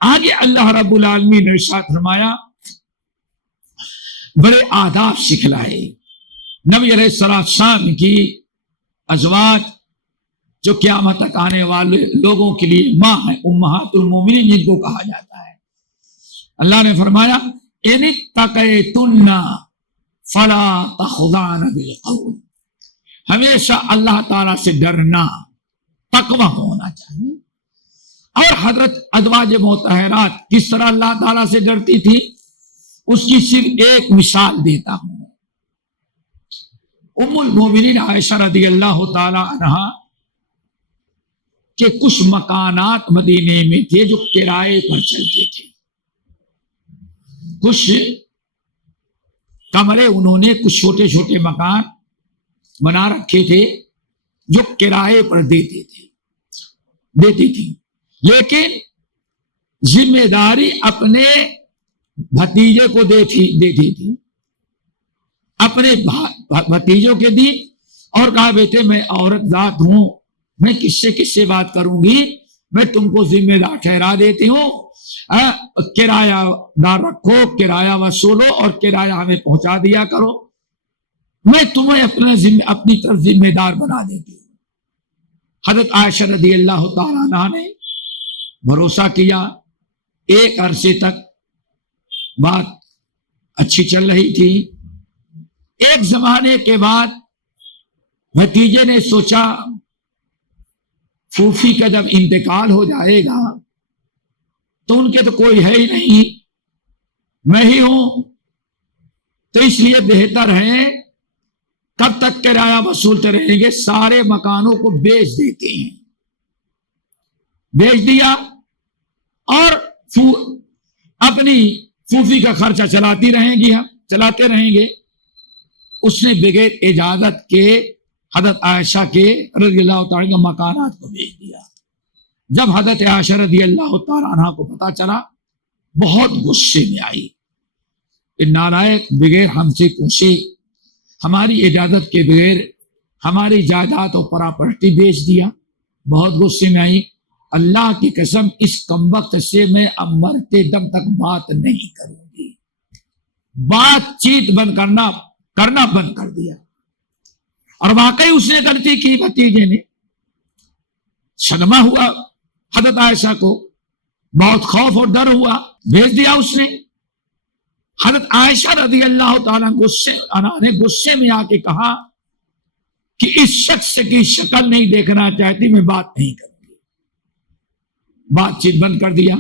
آگے اللہ رب العالمین نے ارشاد فرمایا، بڑے آداب سکھلائے. نبی علیہ السلام کی ازواج جو قیامت تک آنے والے لوگوں کے لیے ماں ہیں، امہات المومنین جن کو کہا جاتا ہے. اللہ نے فرمایا ان اتقیتن فلا تخضعن بالقول، ہمیشہ اللہ تعالیٰ سے ڈرنا، تقوی ہونا چاہیے. اور حضرت ازواج مطہرات کس طرح اللہ تعالیٰ سے ڈرتی تھی، اس کی صرف ایک مثال دیتا ہوں. ام المومنین عائشہ رضی اللہ تعالی عنہا کے کچھ مکانات مدینے میں تھے جو کرائے پر چلتے تھے. کچھ کمرے انہوں نے کچھ چھوٹے چھوٹے مکان بنا رکھے تھے جو کرائے پر دیتی تھی، لیکن ذمہ داری اپنے بھتیجے کو دیتی تھی، اپنے بھتیجوں کے دی، اور کہا بیٹے میں عورت ذات ہوں، میں کس سے بات کروں گی، میں تم کو ذمہ دار ٹھہرا دیتی ہوں، کرایہ دار رکھو، کرایہ وصولو اور کرایہ ہمیں پہنچا دیا کرو، میں تمہیں اپنی طرف ذمہ دار بنا دیتی ہوں. حضرت عائشہ رضی اللہ تعالیٰ عنہا نے بھروسہ کیا. ایک عرصے تک بات اچھی چل رہی تھی. ایک زمانے کے بعد بھتیجے نے سوچا پھوپھی کا جب انتقال ہو جائے گا تو ان کے تو کوئی ہے ہی نہیں، میں ہی ہوں، تو اس لیے بہتر ہے کب تک کرایہ وصولتے رہیں گے، سارے مکانوں کو بیچ دیتے ہیں. بیچ دیا اور اپنی پھوپھی کا خرچہ چلاتے رہیں گے. اس نے بغیر اجازت کے حضرت عائشہ کے رضی اللہ تعالیٰ کے مکانات کو بیچ دیا. جب حضرت عائشہ رضی اللہ تعالیٰ عنہ کو پتا چلا بہت غصے میں آئی کہ نالائق بغیر ہم سے پوچھے ہماری اجازت کے بغیر ہماری جائیداد اور پراپرٹی بیچ دیا. بہت غصے میں آئی. اللہ کی قسم اس کمبخت سے میں اب مرتے دم تک بات نہیں کروں گی. بات چیت کرنا بند کر دیا. اور واقعی اس نے غلطی کی، بھتیجے نے، صدمہ ہوا حضرت عائشہ کو، بہت خوف اور ڈر ہوا، بھیج دیا اس نے۔ حضرت عائشہ رضی اللہ تعالیٰ غصے میں آ کے کہا کہ اس شخص کی شکل نہیں دیکھنا چاہتی، میں بات نہیں کرتی۔ بات چیت بند کر دیا،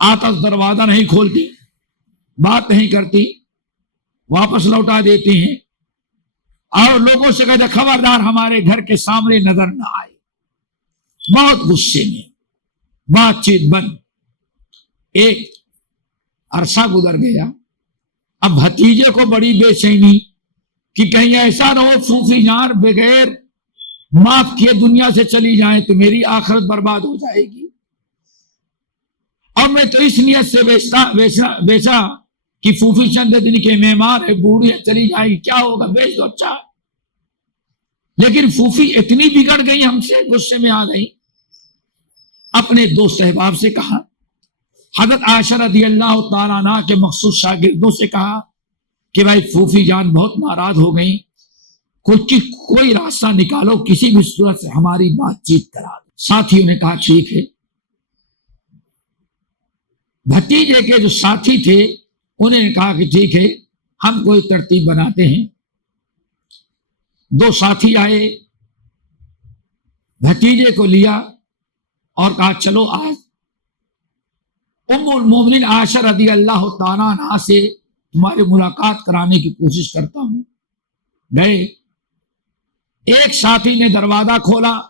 آتش دروازہ نہیں کھولتی، بات نہیں کرتی، واپس لوٹا دیتی ہیں، اور لوگوں سے کہتے خبردار ہمارے گھر کے سامنے نظر نہ آئے۔ بہت غصے میں، بات چیت بند۔ ایک عرصہ گزر گیا، اب بھتیجے کو بڑی بے چینی کہ کہیں ایسا نہ ہو پھوپھی جان بغیر معاف کیے دنیا سے چلی جائیں تو میری آخرت برباد ہو جائے گی، اور میں تو اس نیت سے بیچا کہ پھوپھی چند دن کے مہمان ہے، بوڑھی ہے، چلی جائے گی، کیا ہوگا، بیچ دو، اچھا۔ لیکن پھوپھی اتنی بگڑ گئی ہم سے، غصے میں آ گئی، اپنے دوست احباب سے کہا، حضرت عائشہ رضی اللہ تعالیٰ عنہ کے مخصوص شاگردوں سے کہا کہ بھائی پھوپھی جان بہت ناراض ہو گئی، کوئی راستہ نکالو، کسی بھی صورت سے ہماری بات چیت کرا دو۔ ساتھیوں نے کہا ٹھیک ہے۔ بھتیجے کے جو ساتھی تھے انہوں نے کہا کہ ٹھیک ہے، ہم کوئی ترتیب بناتے ہیں۔ دو ساتھی آئے، بھتیجے کو لیا اور کہا چلو آج ام المومنین عائشہ رضی اللہ تعالیٰ عنہا سے تمہاری ملاقات کرانے کی کوشش کرتا ہوں۔ گئے، ایک ساتھی نے دروازہ کھولا،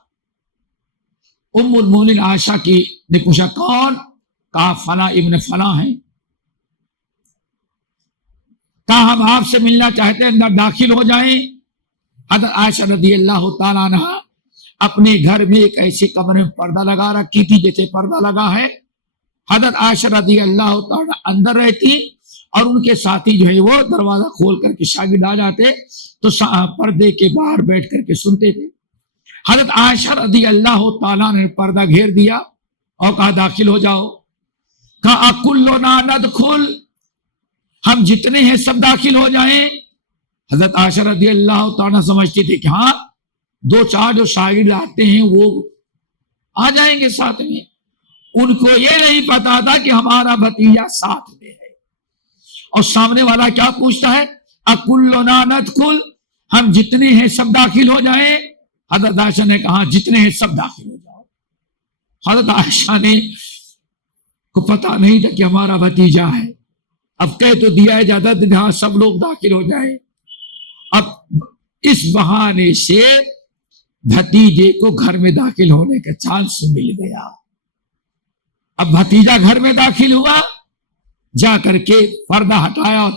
ام المومنین عائشہ کی نے پوچھا کون؟ کہا فلاں ابن فلاں ہیں۔ کہا ہم آپ سے ملنا چاہتے ہیں، اندر داخل ہو جائیں۔ حضرت عائشہ رضی اللہ تعالیٰ عنہ اپنے گھر میں ایک ایسے کمرے میں پردہ لگا رکھی تھی جیسے پردہ لگا ہے، حضرت عائشہ رضی اللہ تعالیٰ اندر رہتی اور ان کے ساتھی جو ہے وہ دروازہ کھول کر کے شاگرد آ جاتے تو پردے کے باہر بیٹھ کر کے سنتے تھے۔ حضرت عائشہ رضی اللہ تعالیٰ نے پردہ گھیر دیا اور کہا داخل ہو جاؤ۔ کہا کلنا ندخل، ہم جتنے ہیں سب داخل ہو جائیں۔ حضرت عائشہ رضی اللہ تعالیٰ سمجھتی تھی کہ ہاں دو چار جو شاگرد آتے ہیں وہ آ جائیں گے ساتھ میں، ان کو یہ نہیں پتا تھا کہ ہمارا بھتیجا ساتھ میں ہے۔ اور سامنے والا کیا پوچھتا ہے، اکلنا ندخل، ہم جتنے ہیں سب داخل ہو جائیں۔ حضرت عائشہ نے کہا جتنے ہیں سب داخل ہو جاؤ۔ حضرت عائشہ نے کو پتا نہیں تھا کہ ہمارا بھتیجا ہے، اب کہہ تو دیا اجازت ہاں سب لوگ داخل ہو جائیں۔ اب اس بہانے سے بھتیجے کو گھر میں داخل ہونے کا چانس مل گیا۔ اب بھتیجا گھر میں داخل ہوا، جا کر کے پردہ ہٹایا اور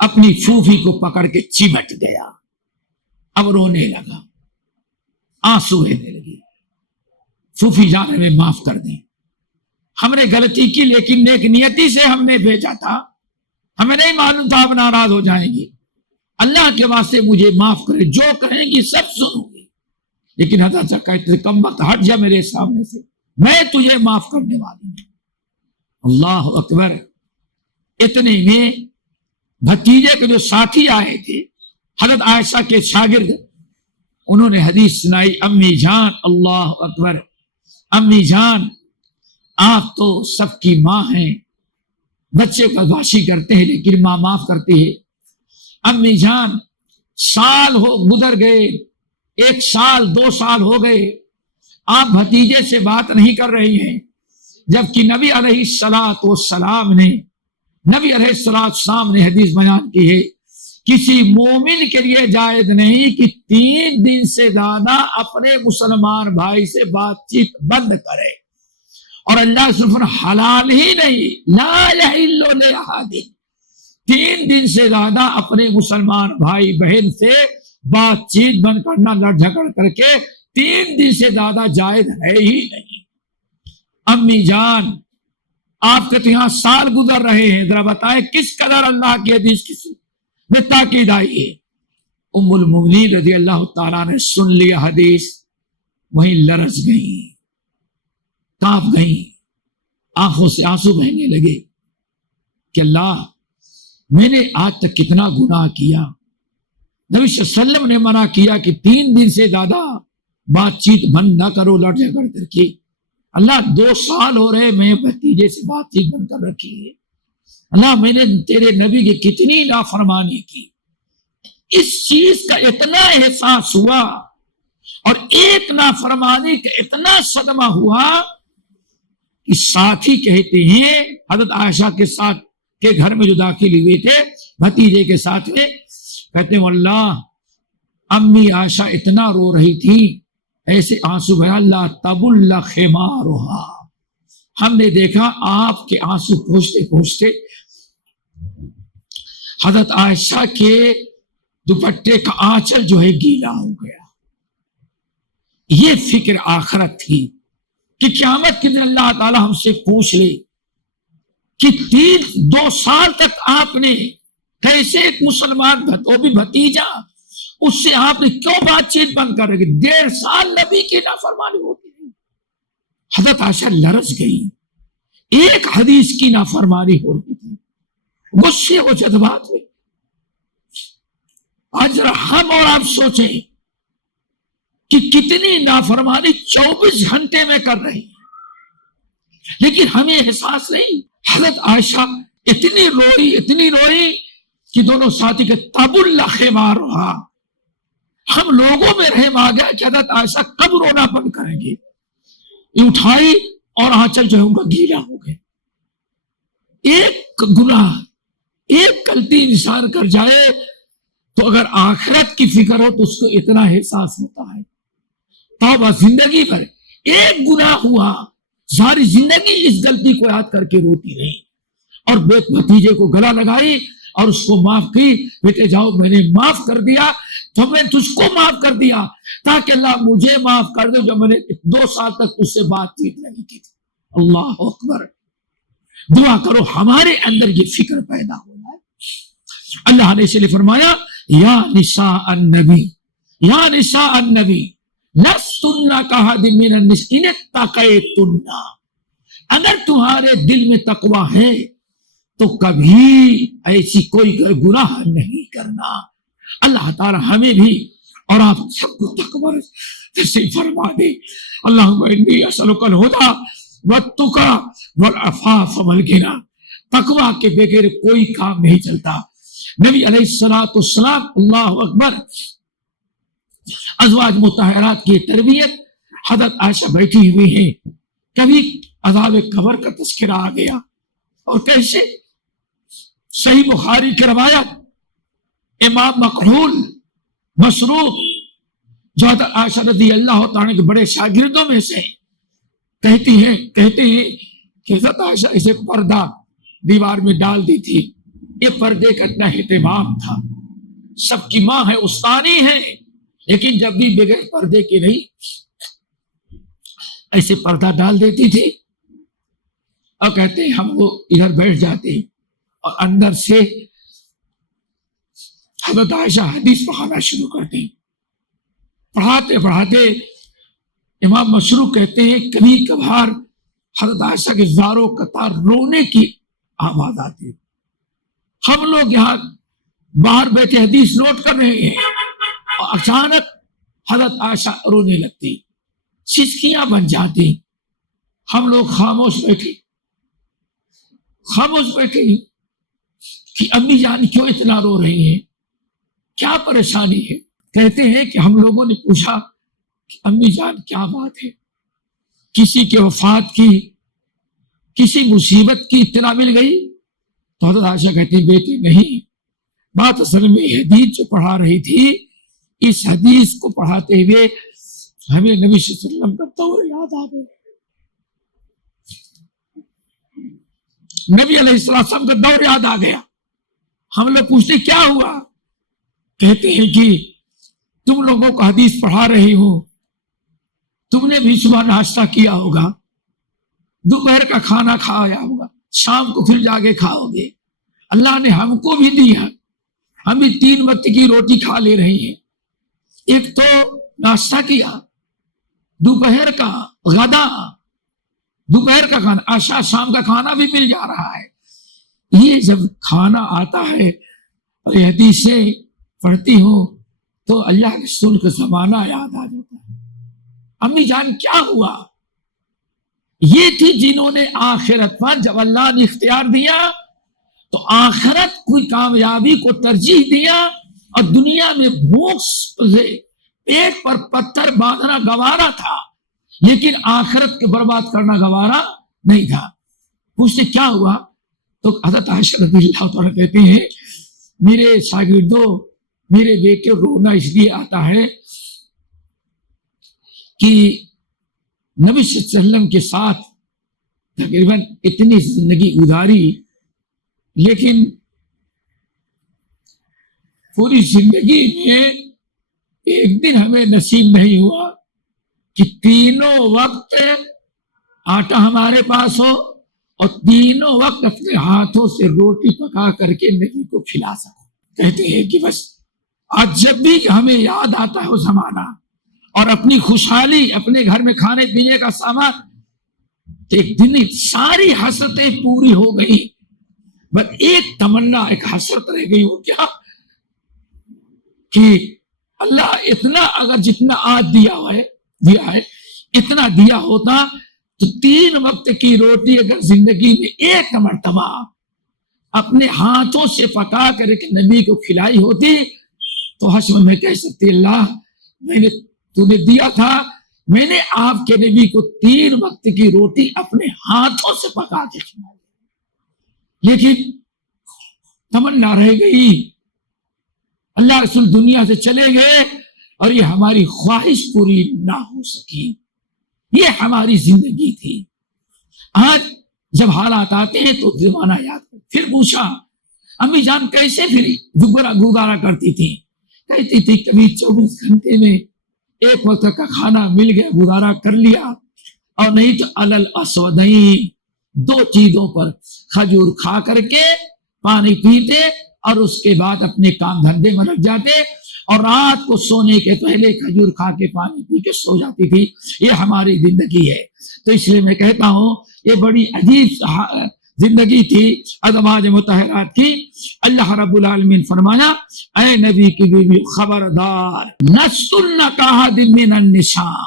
اپنی پھوپھی کو پکڑ کے چمٹ گیا، اب رونے لگا، آنسو بہنے لگی۔ پھوپھی جان ہمیں معاف کر دیں، ہم نے غلطی کی لیکن نیک نیتی سے ہم نے بھیجا تھا، ہمیں نہیں معلوم تھا آپ ناراض ہو جائیں گی، اللہ کے واسطے مجھے معاف کرے، جو کہیں گی سب سنوں گی۔ لیکن حضرت کہتے کم وقت ہٹ جا میرے سامنے سے، میں تجھے معاف کرنے والی ہوں۔ اللہ اکبر۔ اتنے میں بھتیجے کے جو ساتھی آئے تھے حضرت عائشہ کے شاگرد، انہوں نے حدیث سنائی، امی جان، اللہ اکبر، امی جان آپ تو سب کی ماں ہیں، بچے کو بدمعاشی کرتے ہیں لیکن ماں معاف کرتی ہے۔ امی جان سال گزر گئے، 1 سال 2 سال ہو گئے، آپ بھتیجے سے بات نہیں کر رہی ہیں، جبکہ نبی علیہ السلام نے حدیث بیان کی ہے کسی مومن کے لیے جائز نہیں کہ 3 دن سے زیادہ اپنے مسلمان بھائی سے بات چیت بند کرے، اور اللہ سبحانہ حلال ہی نہیں، لا یحل لأحد، 3 دن سے زیادہ اپنے مسلمان بھائی بہن سے بات چیت بند کرنا، لڑ جھگڑ کر کے 3 دن سے زیادہ جائز ہے ہی نہیں۔ امی جان آپ کے تو یہاں سال گزر رہے ہیں، ذرا بتائیں کس قدر اللہ کی حدیث میں تاکید آئی ہے۔ ام المومنین رضی اللہ تعالیٰ نے سن لیا حدیث، وہیں لرز گئی، کانپ گئی، آنکھوں سے آنسو بہنے لگے کہ اللہ میں نے آج تک کتنا گناہ کیا، نبی صلی اللہ علیہ وسلم نے منع کیا کہ 3 دن سے زیادہ بات چیت بند نہ کرو لڑ جھگڑ کر کے. اللہ 2 سال ہو رہے میں بھتیجے سے بات چیت بند کر رکھی ہے. اللہ میں نے تیرے نبی کی کتنی نافرمانی کی. اس چیز کا اتنا احساس ہوا اور ایک نافرمانی کا اتنا صدمہ ہوا کہ ساتھی کہتے ہیں حضرت عائشہ کے ساتھ کے گھر میں جو داخل ہوئے تھے بھتیجے کے ساتھ میں، کہتے ہیں واللہ امی عائشہ اتنا رو رہی تھی ایسے آنسو بہا اللہ تب اللہ خمارہا. ہم نے دیکھا آپ کے آنسو پوچھتے پوچھتے حضرت عائشہ کے دوپٹے کا آنچل جو ہے گیلا ہو گیا. یہ فکر آخرت تھی کہ قیامت کے دن اللہ تعالی ہم سے پوچھ لے کہ 2 سال تک آپ نے کیسے ایک مسلمان وہ بھی بھتیجا اس سے آپ نے کیوں بات چیت بند کر رہے؟ 1.5 سال نبی کی نافرمانی ہوتی ہے. حضرت عائشہ لرز گئی. ایک حدیث کی نافرمانی ہو رہی تھی، غصے و جذبات میں. آج ذرا ہم اور آپ سوچیں کہ کتنی نافرمانی 24 گھنٹے میں کر رہی ہے لیکن ہمیں احساس نہیں. حضرت عائشہ اتنی روئی کہ دونوں ساتھی کے تب اللہ خمارہا. ہم لوگوں میں رحم آ گیا کہ حضرت عائشہ کب رونا بند کریں گے. اٹھائی اور آنچل جو ہے ان کا گیلا ہو گیا. ایک گناہ ایک غلطی انسان کر جائے تو اگر آخرت کی فکر ہو تو اس کو اتنا احساس ہوتا ہے. توبہ زندگی بھر ایک گناہ ہوا ساری زندگی اس غلطی کو یاد کر کے روتی رہی اور بھتیجے کو گلا لگائی اور اس کو معاف کی. بیٹے جاؤ میں نے معاف کر دیا تو میں تجھ کو معاف کر دیا تاکہ اللہ مجھے معاف کر دے جو میں نے 2 سال تک اس سے بات چیت نہیں کی تھی. اللہ اکبر. دعا کرو ہمارے اندر یہ فکر پیدا ہو جائے. اللہ نے اس لیے فرمایا یا نساء النبی یا نساء النبی لستن کاحد من النساء ان اتقیتن. اگر تمہارے دل میں تقوی ہے تو کبھی ایسی کوئی گناہ نہیں کرنا. اللہ تعالی ہمیں بھی اور آپ سب کو تقوی نصیب فرما دے. اللہم انی اسألک الہدی والتقی والعفاف والغنی. تقوی کے بغیر کوئی کام نہیں چلتا. نبی علیہ الصلوۃ والسلام اللہ اکبر ازواج مطہرات کی تربیت. حضرت عائشہ بیٹھی ہوئی ہیں، کبھی عذاب قبر کا تذکرہ آ گیا اور کیسے صحیح بخاری کی روایت امام مقبول مسروق جو حضرت عائشہ رضی اللہ تعالی کے بڑے شاگردوں میں سے کہتے ہیں کہ حضرت عائشہ اسے پردہ دیوار میں ڈال دی تھی. یہ پردے کا اتنا اہتمام تھا. سب کی ماں ہے، استانی ہے، لیکن جب بھی بغیر پردے کی نہیں ایسے پردہ ڈال دیتی تھی اور کہتے ہیں ہم وہ ادھر بیٹھ جاتے اور اندر سے حضرت عائشہ حدیث پڑھانا شروع کرتے. پڑھاتے پڑھاتے امام مشروق کہتے ہیں کبھی کبھار حضرت عائشہ کے زاروں قطار رونے کی آواز آتی. ہم لوگ یہاں باہر بیٹھے حدیث نوٹ کر رہے ہیں اور اچانک حضرت عائشہ رونے لگتی، سسکیاں بن جاتی. ہم لوگ خاموش بیٹھے کہ امی جان کیوں اتنا رو رہی ہیں، کیا پریشانی ہے. کہتے ہیں کہ ہم لوگوں نے پوچھا کہ امی جان کیا بات ہے، کسی کے وفات کی کسی مصیبت کی اطلاع مل گئی. تو حضرت عائشہ کہتی بیٹی نہیں، بات اصل میں حدیث جو پڑھا رہی تھی اس حدیث کو پڑھاتے ہوئے ہمیں نبی صلی اللہ علیہ وسلم کا دور یاد آ گیا. نبی علیہ السلام کا دور یاد آ گیا. ہم لوگ پوچھتے کیا ہوا؟ کہتے ہیں کہ تم لوگوں کو حدیث پڑھا رہی ہو، تم نے بھی صبح ناشتہ کیا ہوگا، دوپہر کا کھانا کھایا ہوگا، شام کو پھر جا کے کھاؤ گے. اللہ نے ہم کو بھی دیا، ہم بھی 3 وقت کی روٹی کھا لے رہے ہیں. ایک تو ناشتہ کیا، دوپہر کا غدا، دوپہر کا کھانا، عشاء، شام کا کھانا بھی مل جا رہا ہے. یہ جب کھانا آتا ہے اور یہ حدیثیں پڑھتی ہوں تو اللہ کے رسول کا زمانہ یاد آ جاتا ہے. امی جان کیا ہوا؟ یہ تھی جنہوں نے آخرت پر جب اللہ نے اختیار دیا تو آخرت کی کامیابی کو ترجیح دیا اور دنیا میں بھوک سے پیٹ پر پتھر باندھنا گوارا تھا لیکن آخرت کے برباد کرنا گوارا نہیں تھا. پوچھتے کیا ہوا؟ تو حضرت عائشہ رضی اللہ تعالیٰ کہتے ہیں میرے شاگردوں میرے بیٹے رونا اس لیے آتا ہے کہ نبی صلی اللہ علیہ وسلم کے ساتھ تقریباً اتنی زندگی گزاری لیکن پوری زندگی میں ایک دن ہمیں نصیب نہیں ہوا کہ تینوں وقت آٹا ہمارے پاس ہو اور تینوں وقت اپنے ہاتھوں سے روٹی پکا کر کے نبی کو کھلا سکو. کہتے ہیں کہ بس آج جب بھی ہمیں یاد آتا ہے وہ زمانہ اور اپنی خوشحالی اپنے گھر میں کھانے پینے کا سامان ایک دن ساری حسرتیں پوری ہو گئی بس ایک تمنا ایک حسرت رہ گئی. وہ کیا کہ اللہ اتنا اگر جتنا آج دیا ہے اتنا دیا ہوتا تو 3 وقت کی روٹی اگر زندگی میں ایک مرتبہ اپنے ہاتھوں سے پکا کر کے نبی کو کھلائی ہوتی تو حشر میں کہہ سکتی اللہ تو نے دیا تھا میں نے آپ کے نبی کو 3 وقت کی روٹی اپنے ہاتھوں سے پکا کے کھلائی لیکن تمنا رہ گئی. اللہ رسول دنیا سے چلے گئے اور یہ ہماری خواہش پوری نہ ہو سکی. یہ ہماری زندگی تھی. آج جب حالات آتے ہیں تو زمانہ یاد کر. پھر پوچھا امی جان کیسے پھر گزارا کرتی تھی؟ کہتی تھی کبھی 24 گھنٹے میں ایک وقت کا کھانا مل گیا گزارا کر لیا اور نہیں تو علل اسودین 2 چیزوں پر کھجور کھا کر کے پانی پیتے اور اس کے بعد اپنے کام دھندے میں لگ جاتے اور رات کو سونے کے پہلے کھجور کھا کے پانی پی کے سو جاتی تھی. یہ ہماری زندگی ہے. تو اس لیے میں کہتا ہوں یہ بڑی عجیب زندگی تھی ازواج مطہرات کی. اللہ رب العالمین فرمایا اے نبی کی بیوی خبردار لستن کاحد من النساء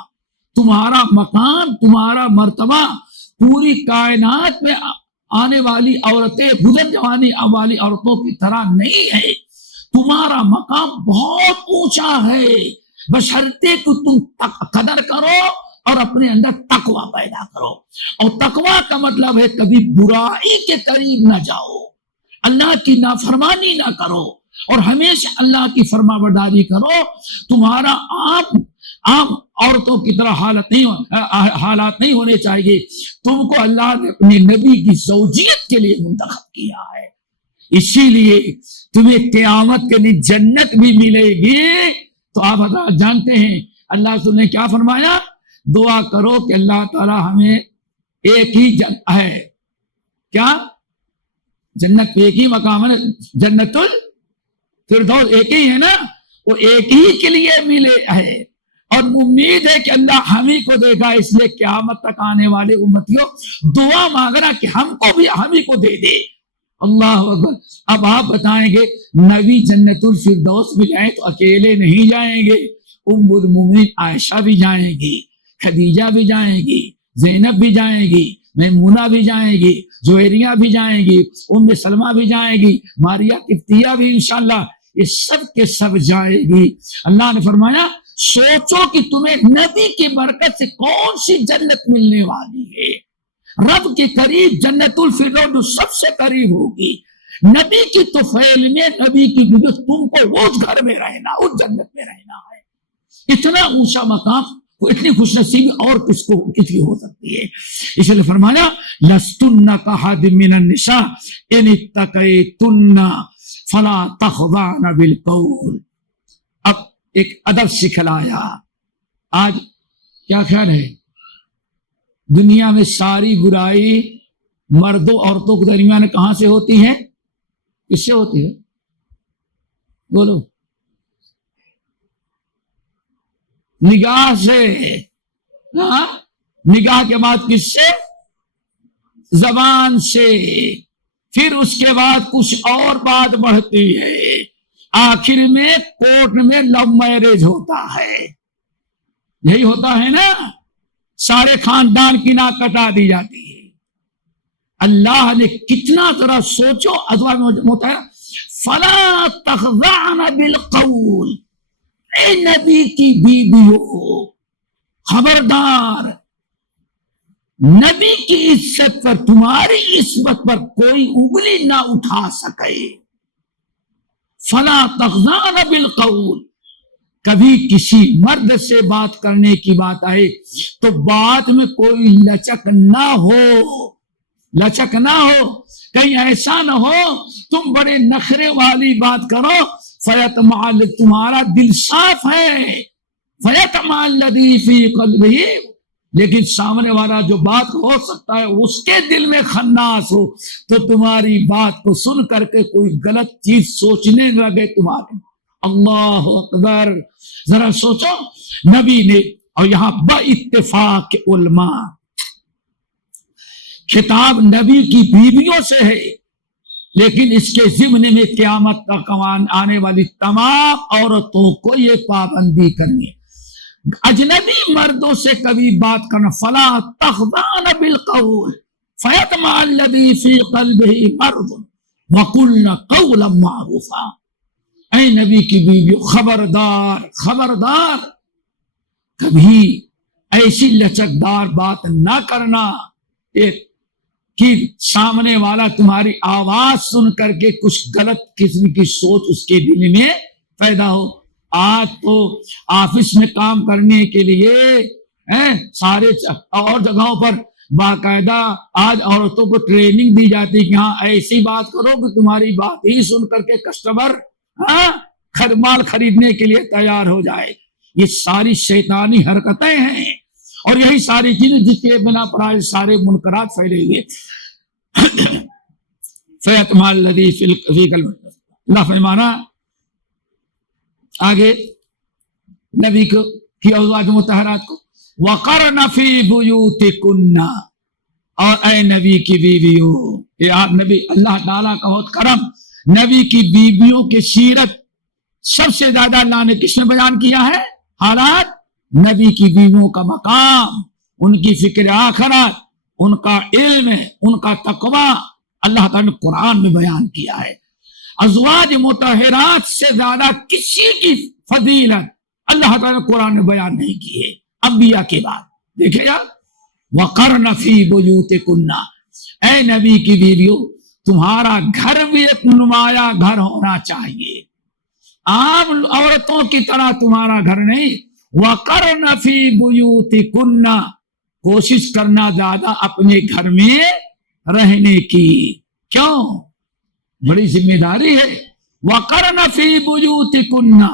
تمہارا مقام تمہارا مرتبہ پوری کائنات میں آنے والی عورتیں گزر جوانی والی عورتوں کی طرح نہیں ہے. تمہارا مقام بہت اونچا ہے بشرطے کہ تم قدر کرو اور اپنے اندر تقوی پیدا کرو. اور تقوی کا مطلب ہے کبھی برائی کے قریب نہ جاؤ اللہ کی نافرمانی نہ کرو اور ہمیشہ اللہ کی فرما برداری کرو. تمہارا عام عورتوں کی طرح حالات نہیں ہونے چاہیے. تم کو اللہ نے اپنے نبی کی زوجیت کے لیے منتخب کیا ہے اسی لیے تمہیں قیامت کے دن جنت بھی ملے گی. تو آپ حضرات جانتے ہیں اللہ رسول نے کیا فرمایا؟ دعا کرو کہ اللہ تعالی ہمیں ایک ہی ہے کیا جنت ایک ہی مقام ہے جنت الفردوس ایک ہی ہے نا وہ ایک ہی کے لیے ملے ہے اور امید ہے کہ اللہ ہم ہی کو دے گا. اس لیے قیامت تک آنے والے امتیوں دعا مانگنا کہ ہم کو بھی ہم ہی کو دے دے. اللہ اکبر. اب آپ بتائیں گے نبی جنت الفردوس میں جائیں تو اکیلے نہیں جائیں گے. ام المومنین عائشہ بھی جائیں گی خدیجہ بھی جائیں گی زینب بھی جائیں گی میمونہ بھی جائیں گی جویریہ بھی جائیں گی ام سلمہ بھی جائیں گی ماریہ قبطیہ بھی انشاءاللہ یہ سب کے سب جائے گی. اللہ نے فرمایا سوچو کہ تمہیں نبی کی برکت سے کون سی جنت ملنے والی ہے. رب کے قریب جنت الفردوس جو سب سے قریب ہوگی نبی کی طفیل میں نبی کی برکت تم کو اس گھر میں رہنا اس جنت میں رہنا ہے. اتنا اونچا مقام اتنی خوش نصیبی اور کس کی ہو سکتی ہے. اس لیے فرمایا لستن کاحد من النساء ان اتقیتن فلا تخضعن بالقول. اب ایک ادب سکھلایا. آج کیا خیال ہے دنیا میں ساری برائی مردوں عورتوں کے درمیان کہاں سے ہوتی ہے؟ کس سے ہوتی ہے؟ بولو. نگاہ سے. نگاہ کے بعد کس سے؟ زبان سے. پھر اس کے بعد کچھ اور بات بڑھتی ہے آخر میں کورٹ میں لو میرج ہوتا ہے، یہی ہوتا ہے نا، سارے خاندان کی ناک کٹا دی جاتی ہے۔ اللہ نے کتنا ذرا سوچو، ازواج مطہرہ فلا تخضعن بالقول، اے نبی کی بیویوں خبردار، نبی کی عزت پر، تمہاری عصمت پر کوئی انگلی نہ اٹھا سکے۔ فلا تخضعن بالقول، کبھی کسی مرد سے بات کرنے کی بات آئے تو بات میں کوئی لچک نہ ہو، لچک نہ ہو، کہیں ایسا نہ ہو تم بڑے نخرے والی بات کرو، فیطمع، تمہارا دل صاف ہے، فیطمع الذی فی قلبہ، لیکن سامنے والا جو بات ہو سکتا ہے اس کے دل میں خناس ہو، تو تمہاری بات کو سن کر کے کوئی غلط چیز سوچنے لگے تمہارے۔ اللہ اکبر، ذرا سوچو، نبی نے، اور یہاں با اتفاق علماء خطاب نبی کی بیویوں سے ہے، لیکن اس کے ضمن میں قیامت کا قوان آنے والی تمام عورتوں کو یہ پابندی کرنی ہے، اجنبی مردوں سے کبھی بات کرنا، فلا تخضعن بالقول فیطمع الذی فی قلبہ مرض وقلن قولا معروفا۔ اے نبی کی بیوی خبردار، خبردار، کبھی ایسی لچکدار بات نہ کرنا کہ سامنے والا تمہاری آواز سن کر کے کچھ غلط قسم کی سوچ اس کے دل میں پیدا ہو۔ آج تو آفس میں کام کرنے کے لیے سارے اور جگہوں پر باقاعدہ آج عورتوں کو ٹریننگ دی جاتی ہے کہ ہاں ایسی بات کرو کہ تمہاری بات ہی سن کر کے کسٹمر مال خریدنے کے لیے تیار ہو جائے۔ یہ ساری شیطانی حرکتیں ہیں، اور یہی ساری چیزیں جس کے بنا پر آج سارے منکرات پھیلے ہوئے۔ فیطمع الذی فی قلبہ، اللہ فرمانا آگے نبی کو کی ازواج مطہرات کو، وقرن فی بیوتکن، اور اے نبی کی بیویوں، یہ آپ نبی، اللہ تعالیٰ کا بہت کرم، نبی کی بیویوں کی سیرت سب سے زیادہ اللہ نے کس میں بیان کیا ہے؟ حالات، نبی کی بیویوں کا مقام، ان کی فکر آخرت، ان کا علم، ان کا تقوی، اللہ تعالیٰ نے قرآن میں بیان کیا ہے۔ ازواج مطہرات سے زیادہ کسی کی فضیلت اللہ تعالیٰ نے قرآن میں بیان نہیں کی ہے انبیاء کے بعد۔ دیکھیں گا، وَقَرْنَ فِي بُيُوتِكُنَّ، اے نبی کی بیویوں تمہارا گھر بھی ایک نمایاں گھر ہونا چاہیے، عام عورتوں کی طرح تمہارا گھر نہیں۔ وَقَرْنَ فِي بُيُوتِكُنَّ، کوشش کرنا زیادہ اپنے گھر میں رہنے کی، کیوں؟ بڑی ذمہ داری ہے۔ وَقَرْنَ فِي بُيُوتِكُنَّ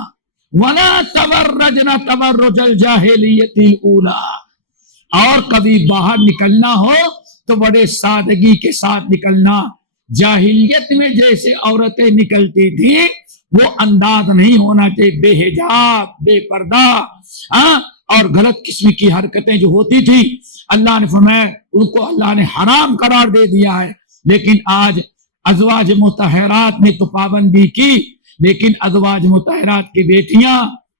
وَلَا تَبَرَّجْنَ تَبَرُّجَ الْجَاهِلِيَّةِ الْأُولَىٰ، اور کبھی باہر نکلنا ہو تو بڑے سادگی کے ساتھ نکلنا، جاہلیت میں جیسے عورتیں نکلتی تھیں وہ انداز نہیں ہونا چاہیے، بے حجاب، بے پردہ، اور غلط قسم کی حرکتیں جو ہوتی تھی اللہ نے فرمایا ان کو اللہ نے حرام قرار دے دیا ہے۔ لیکن آج ازواج مطہرات نے تو پابندی کی، لیکن ازواج مطہرات کی بیٹیاں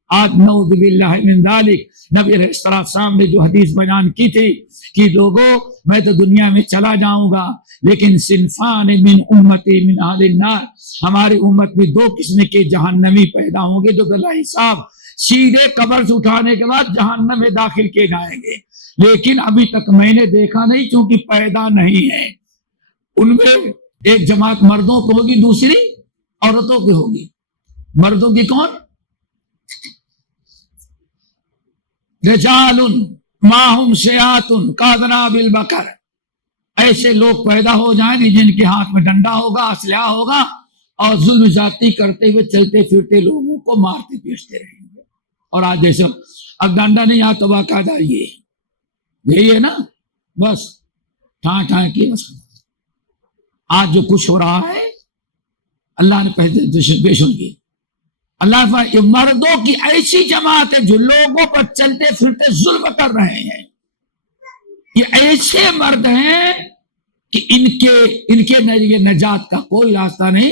آج نعوذ باللہ من ذالک، نبی علیہ السلام نے جو حدیث بیان کی تھی کہ لوگوں میں تو دنیا میں چلا جاؤں گا لیکن صنفان من امتی من اہل النار، ہماری امت میں دو قسم کے جہنمی پیدا ہوں گے جو بلا حساب سیدھے قبر سے اٹھانے کے بعد جہنم میں داخل کیے جائیں گے، لیکن ابھی تک میں نے دیکھا نہیں چونکہ پیدا نہیں ہے۔ ان میں ایک جماعت مردوں کو ہوگی، دوسری عورتوں کی ہوگی۔ مردوں کی کون؟ رجال ماہم سیات کاذناب البقر، ایسے لوگ پیدا ہو جائیں گے جن کے ہاتھ میں ڈنڈا ہوگا، اسلحہ ہوگا، اور ظلم زیادتی کرتے ہوئے چلتے پھرتے لوگوں کو مارتے پیٹتے رہیں گے۔ اور آج جیسے اب ڈنڈا نہیں آتا باقاعدہ یہی ہے نا، بس ٹھان کی بس۔ آج جو کچھ ہو رہا ہے اللہ نے پہلے پیشن کی، اللہ یہ مردوں کی ایسی جماعت ہے جو لوگوں پر چلتے پھرتے ظلم کر رہے ہیں، یہ ایسے مرد ہیں کہ ان کے نجات کا کوئی راستہ نہیں،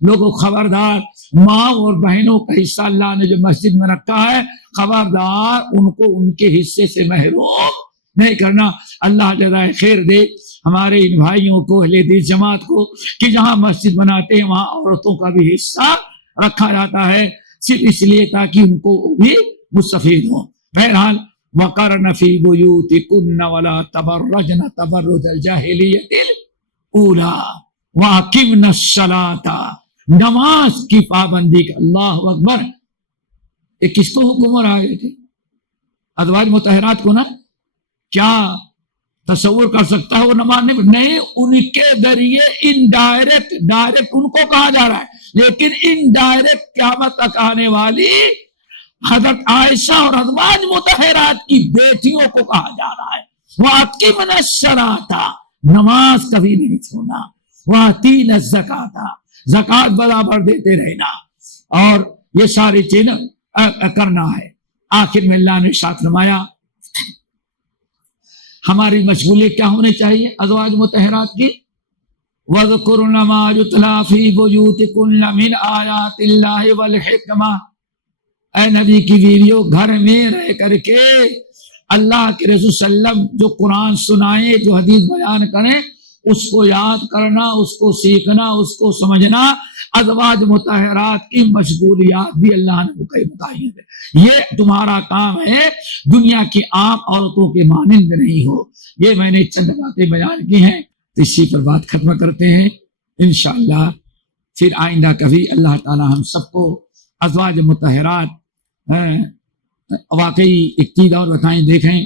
لوگوں خبردار، ماں اور بہنوں کا حصہ اللہ نے جو مسجد میں رکھا ہے، خبردار ان کو ان کے حصے سے محروم نہیں کرنا۔ اللہ جزائے خیر دے ہمارے ان بھائیوں کو، اہل حدیث جماعت کو، کہ جہاں مسجد بناتے ہیں وہاں عورتوں کا بھی حصہ رکھا جاتا ہے، صرف اس لیے تاکہ ان کو بھی مستفید ہوں۔ بہرحال وَقَرْنَ فِي بُيُوتِكُنَّ وَلَا تَبَرَّجْنَ تَبَرُّجَ الْجَاهِلِيَّةِ الْأُولَىٰ وَأَقِمْنَ الصَّلَاةَ، نماز کی پابندی کا۔ اللہ اکبر! یہ کس کو حکم ہو رہا ہے؟ ازواج مطہرات کو نا۔ کیا تصور کر سکتا ہے وہ نماز نہیں، ان کے ذریعے انڈائریکٹ، ڈائریکٹ ان کو کہا جا رہا ہے، لیکن انڈائریکٹ قیامت تک آنے والی حضرت عائشہ اور ازواج مطہرات کی بیٹیوں کو کہا جا رہا ہے۔ وَأَقِمْنَ الصَّلَاةَ، نماز کبھی نہیں چھوڑنا، وَآتِينَ الزَّكَاةَ، زکوٰۃ برابر دیتے رہنا، اور یہ ساری چیزیں کرنا ہے۔ آخر میں اللہ نے ارشاد فرمایا ہماری مشغولیت کیا ہونی چاہیے ازواج مطہرات کی؟ وَاذْكُرْنَ مَا يُتْلَىٰ فِي بُيُوتِكُنَّ مِنْ آيَاتِ اللَّهِ وَالْحِكْمَةِ، اے نبی کی بیویوں، گھر میں رہ کر کے اللہ کے رسول صلی اللہ علیہ وسلم جو قرآن سنائے، جو حدیث بیان کریں، اس کو یاد کرنا، اس کو سیکھنا، اس کو سمجھنا۔ ازواج مطہرات کی مشغولیات بھی اللہ نے متعین ہے، یہ تمہارا کام ہے، دنیا کی عام عورتوں کے مانند نہیں ہو۔ یہ میں نے چند باتیں بیان کی ہیں، اسی پر بات ختم کرتے ہیں انشاءاللہ۔ پھر آئندہ کبھی اللہ تعالی ہم سب کو ازواج مطہرات واقعی ایک چیز اور بتائیں، دیکھیں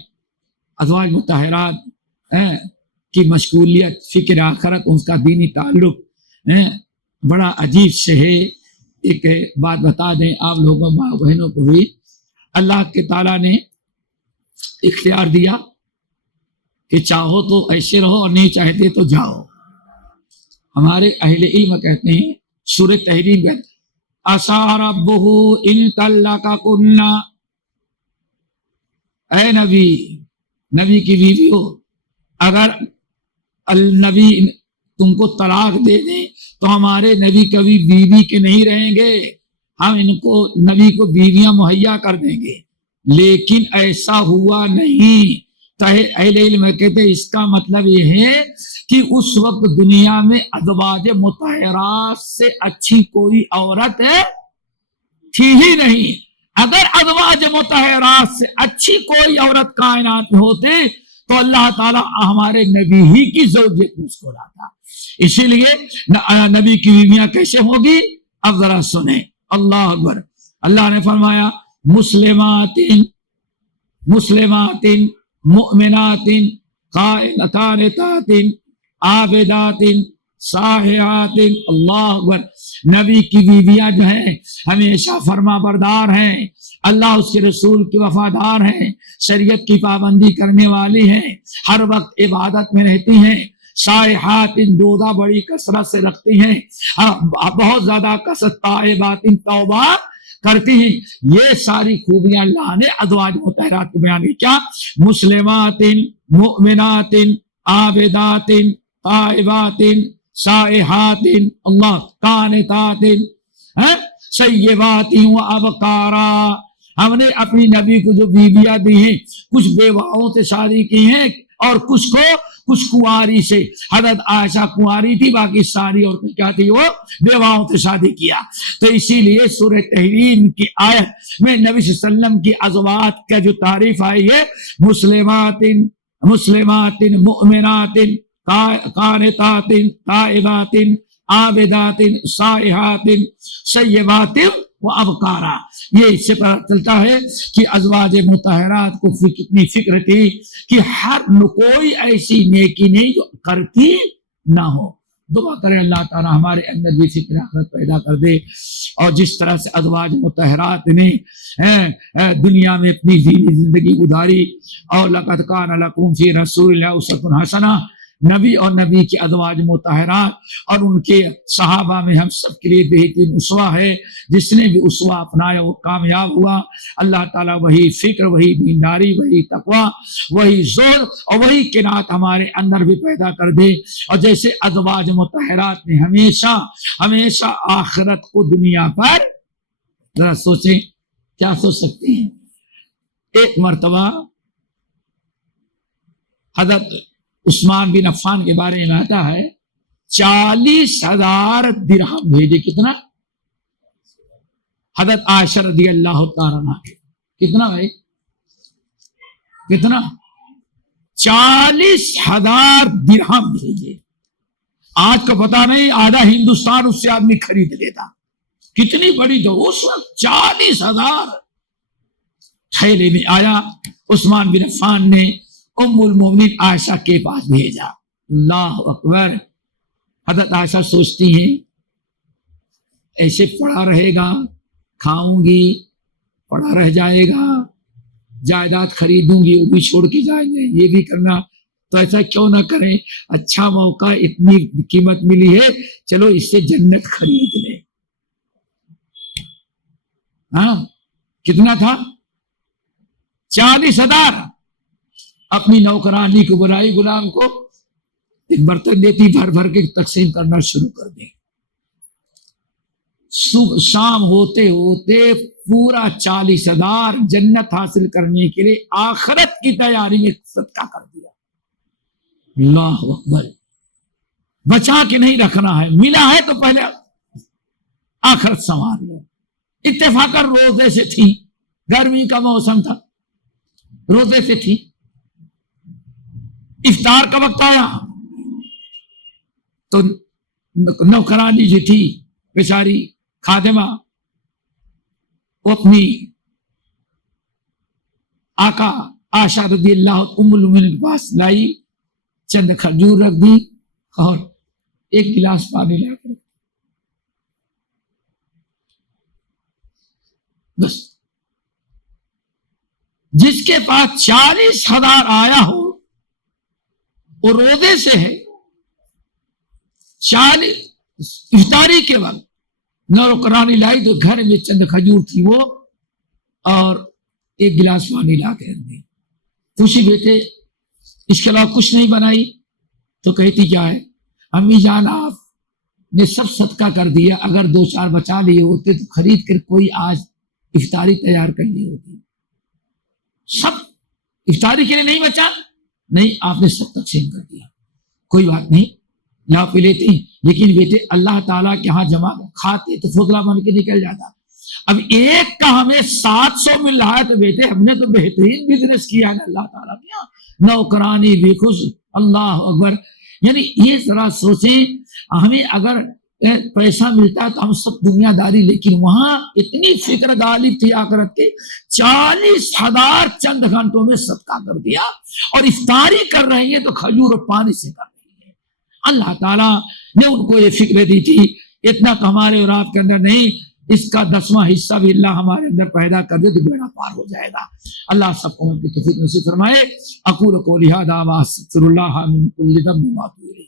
ازواج مطہرات کی مشغولیت، فکر آخرت، اس کا دینی تعلق بڑا عجیب سے ہے۔ ایک بات بتا دیں آپ لوگوں، ماں بہنوں کو بھی، اللہ کے تعالیٰ نے اختیار دیا کہ چاہو تو ایسے رہو اور نہیں چاہتے تو جاؤ۔ ہمارے اہل علم کہتے ہیں، سورہ تحریم میں عَسَىٰ رَبُّهُ إِن طَلَّقَكُنَّ، اے نبی کی بیویوں، اگر النبی تم کو طلاق دے دیں تو ہمارے نبی کبھی بیوی کے نہیں رہیں گے، ہم ان کو نبی کو بیویاں مہیا کر دیں گے۔ لیکن ایسا ہوا نہیں۔ اہل علم کہتے ہیں اس کا مطلب یہ ہے کہ اس وقت دنیا میں ازواج مطہرات سے اچھی کوئی عورت تھی ہی نہیں۔ اگر ازواج مطہرات سے اچھی کوئی عورت کائنات میں ہوتے تو اللہ تعالیٰ ہمارے نبی ہی کی زوجیت میں اس کو لاتا۔ اسی لیے نبی کی بیویاں کیسے ہوگی؟ اب ذرا سنیں، اللہ اکبر۔ اللہ نے فرمایا مسلمات مؤمنات قانتات عابدات سائحات۔ اللہ اکبر۔ نبی کی بیویاں جو ہیں ہمیشہ فرما بردار ہیں، اللہ اس کے رسول کی وفادار ہیں، شریعت کی پابندی کرنے والی ہیں، ہر وقت عبادت میں رہتی ہیں، سائحات، روزہ بڑی کثرت سے رکھتی ہیں، بہت زیادہ کثرت تائبات، توبہ کرتی ہیں۔ یہ ساری خوبیاں اللہ نے ازواج مطہرات کو بیان کی۔ کیا؟ مسلمات مؤمنات عابدات تائبات سائحات، اللہ، قانتات سیبات و ابکارا۔ ہم نے اپنی نبی کو جو بیویاں دی ہیں، کچھ بیواؤں سے شادی کی ہیں اور کچھ کنواری سے۔ حضرت عائشہ کنواری تھی، باقی ساری عورتیں کیا تھی؟ وہ بیواؤں سے شادی کیا۔ تو اسی لیے سورہ تحریم کی آیت میں نبی صلی اللہ علیہ وسلم کی ازواج کا جو تعریف آئی ہے، مسلمات مؤمنات قانتات تائبات عابدات سائحات سیبات و ابکارا۔ یہ اس سے پتہ چلتا ہے کہ ازواج مطہرات کو کتنی فکر تھی کہ ہر کوئی ایسی نیکی نہیں جو کرتی نہ ہو۔ دعا کریں اللہ تعالیٰ ہمارے اندر بھی فکر آخرت پیدا کر دے، اور جس طرح سے ازواج مطہرات نے دنیا میں اپنی زندگی گزاری، اور لقد کان لکم فی رسول اللہ اسوۃ حسنہ، نبی اور نبی کی ازواج مطہرات اور ان کے صحابہ میں ہم سب کے لیے بہترین اسوہ ہے. جس نے بھی اسوہ اپنایا وہ کامیاب ہوا. اللہ تعالیٰ وہی فکر، وہی دینداری، وہی تقوی، وہی زور اور وہی قناعت ہمارے اندر بھی پیدا کر دے. اور جیسے ازواج مطہرات نے ہمیشہ ہمیشہ آخرت کو دنیا پر، ذرا سوچیں کیا سوچ سکتے ہیں. ایک مرتبہ حضرت عثمان بن عفان کے بارے میں آتا ہے 40,000 درہم بھیجے. کتنا؟ حضرت عائشہ رضی اللہ تعالیٰ عنہا کتنا ہے؟ کتنا؟ 40,000 درہم بھیجے. آج کو پتا نہیں، آدھا ہندوستان اس سے آدمی خرید لیتا. کتنی بڑی تو اس وقت 40,000 تھیلے میں آیا. عثمان بن عفان نے ام المومنین عائشہ کے پاس بھیجا. اللہ اکبر. حضرت عائشہ سوچتی ہیں ایسے پڑا رہے گا، کھاؤں گی پڑا رہ جائے گا، جائیداد خریدوں گی وہ بھی چھوڑ کے جائیں گے، یہ بھی کرنا، تو ایسا کیوں نہ کریں، اچھا موقع، اتنی قیمت ملی ہے، چلو اس سے جنت خرید لیں. ہاں کتنا تھا؟ 40,000. اپنی نوکرانی کو بلائی، غلام کو ایک برتن دیتی، بھر بھر کے تقسیم کرنا شروع کر دیں. صبح شام ہوتے ہوتے پورا 40,000 جنت حاصل کرنے کے لیے آخرت کی تیاری میں صدقہ کر دیا. اللہ اکبر. بچا کے نہیں رکھنا ہے، ملا ہے تو پہلے آخرت سنوار لو. اتفاقاً روزے سے تھی، گرمی کا موسم تھا، روزے سے تھی. افطار کا وقت آیا تو نوکرانی جو تھی بیچاری خادمہ، وہ اپنی آقا عائشہ رضی اللہ ام المومنین کے پاس لائی، چند کھجور رکھ دی اور ایک گلاس پانی لا کر بس. جس کے پاس 40,000 آیا ہو وہ روزے سے ہے، 40 افطاری کے وقت نوکرانی لائی تو گھر میں چند کھجور تھی وہ اور ایک گلاس پانی لا کے رکھ دی. خوشی بیٹے اس کے علاوہ کچھ نہیں بنائی. تو کہتی کیا ہے، امی جان آپ نے سب صدقہ کر دیا، اگر 2-4 بچا لیے ہوتے تو خرید کر کوئی آج افطاری تیار کر لی ہوتی. سب افطاری کے لیے نہیں بچا، نہیں آپ نے سب تقسیم کر دیا. کوئی بات نہیں، لا پی لیتے ہیں، لیکن بیٹے اللہ تعالیٰ کے ہاں جمع کھاتے تو فضلہ بن کے نکل جاتا. اب ایک کا ہمیں 700 مل رہا ہے تو بیٹے ہم نے تو بہترین بزنس کیا ہے اللہ تعالیٰ کے ہاں. نوکرانی بھی خوش. اللہ اکبر. یعنی یہ ذرا سوچیں، ہمیں اگر پیسہ ملتا ہے تو ہم سب دنیا داری، لیکن وہاں اتنی فکر غالب تھی آخرت کے، 40,000 چند گھنٹوں میں صدقہ کر دیا. اور افطاری کر رہے ہیں تو کھجور اور پانی سے کر رہی ہے. اللہ تعالیٰ نے ان کو یہ فکر دی تھی. اتنا تو ہمارے اور آپ کے اندر نہیں، اس کا 10واں حصہ بھی اللہ ہمارے اندر پیدا کر دے تو بیڑا پار ہو جائے گا. اللہ سب کو توفیق نصیب فرمائے. اقول قولی ھذا واستغفر اللہ من کل ذنب واتوب الیہ.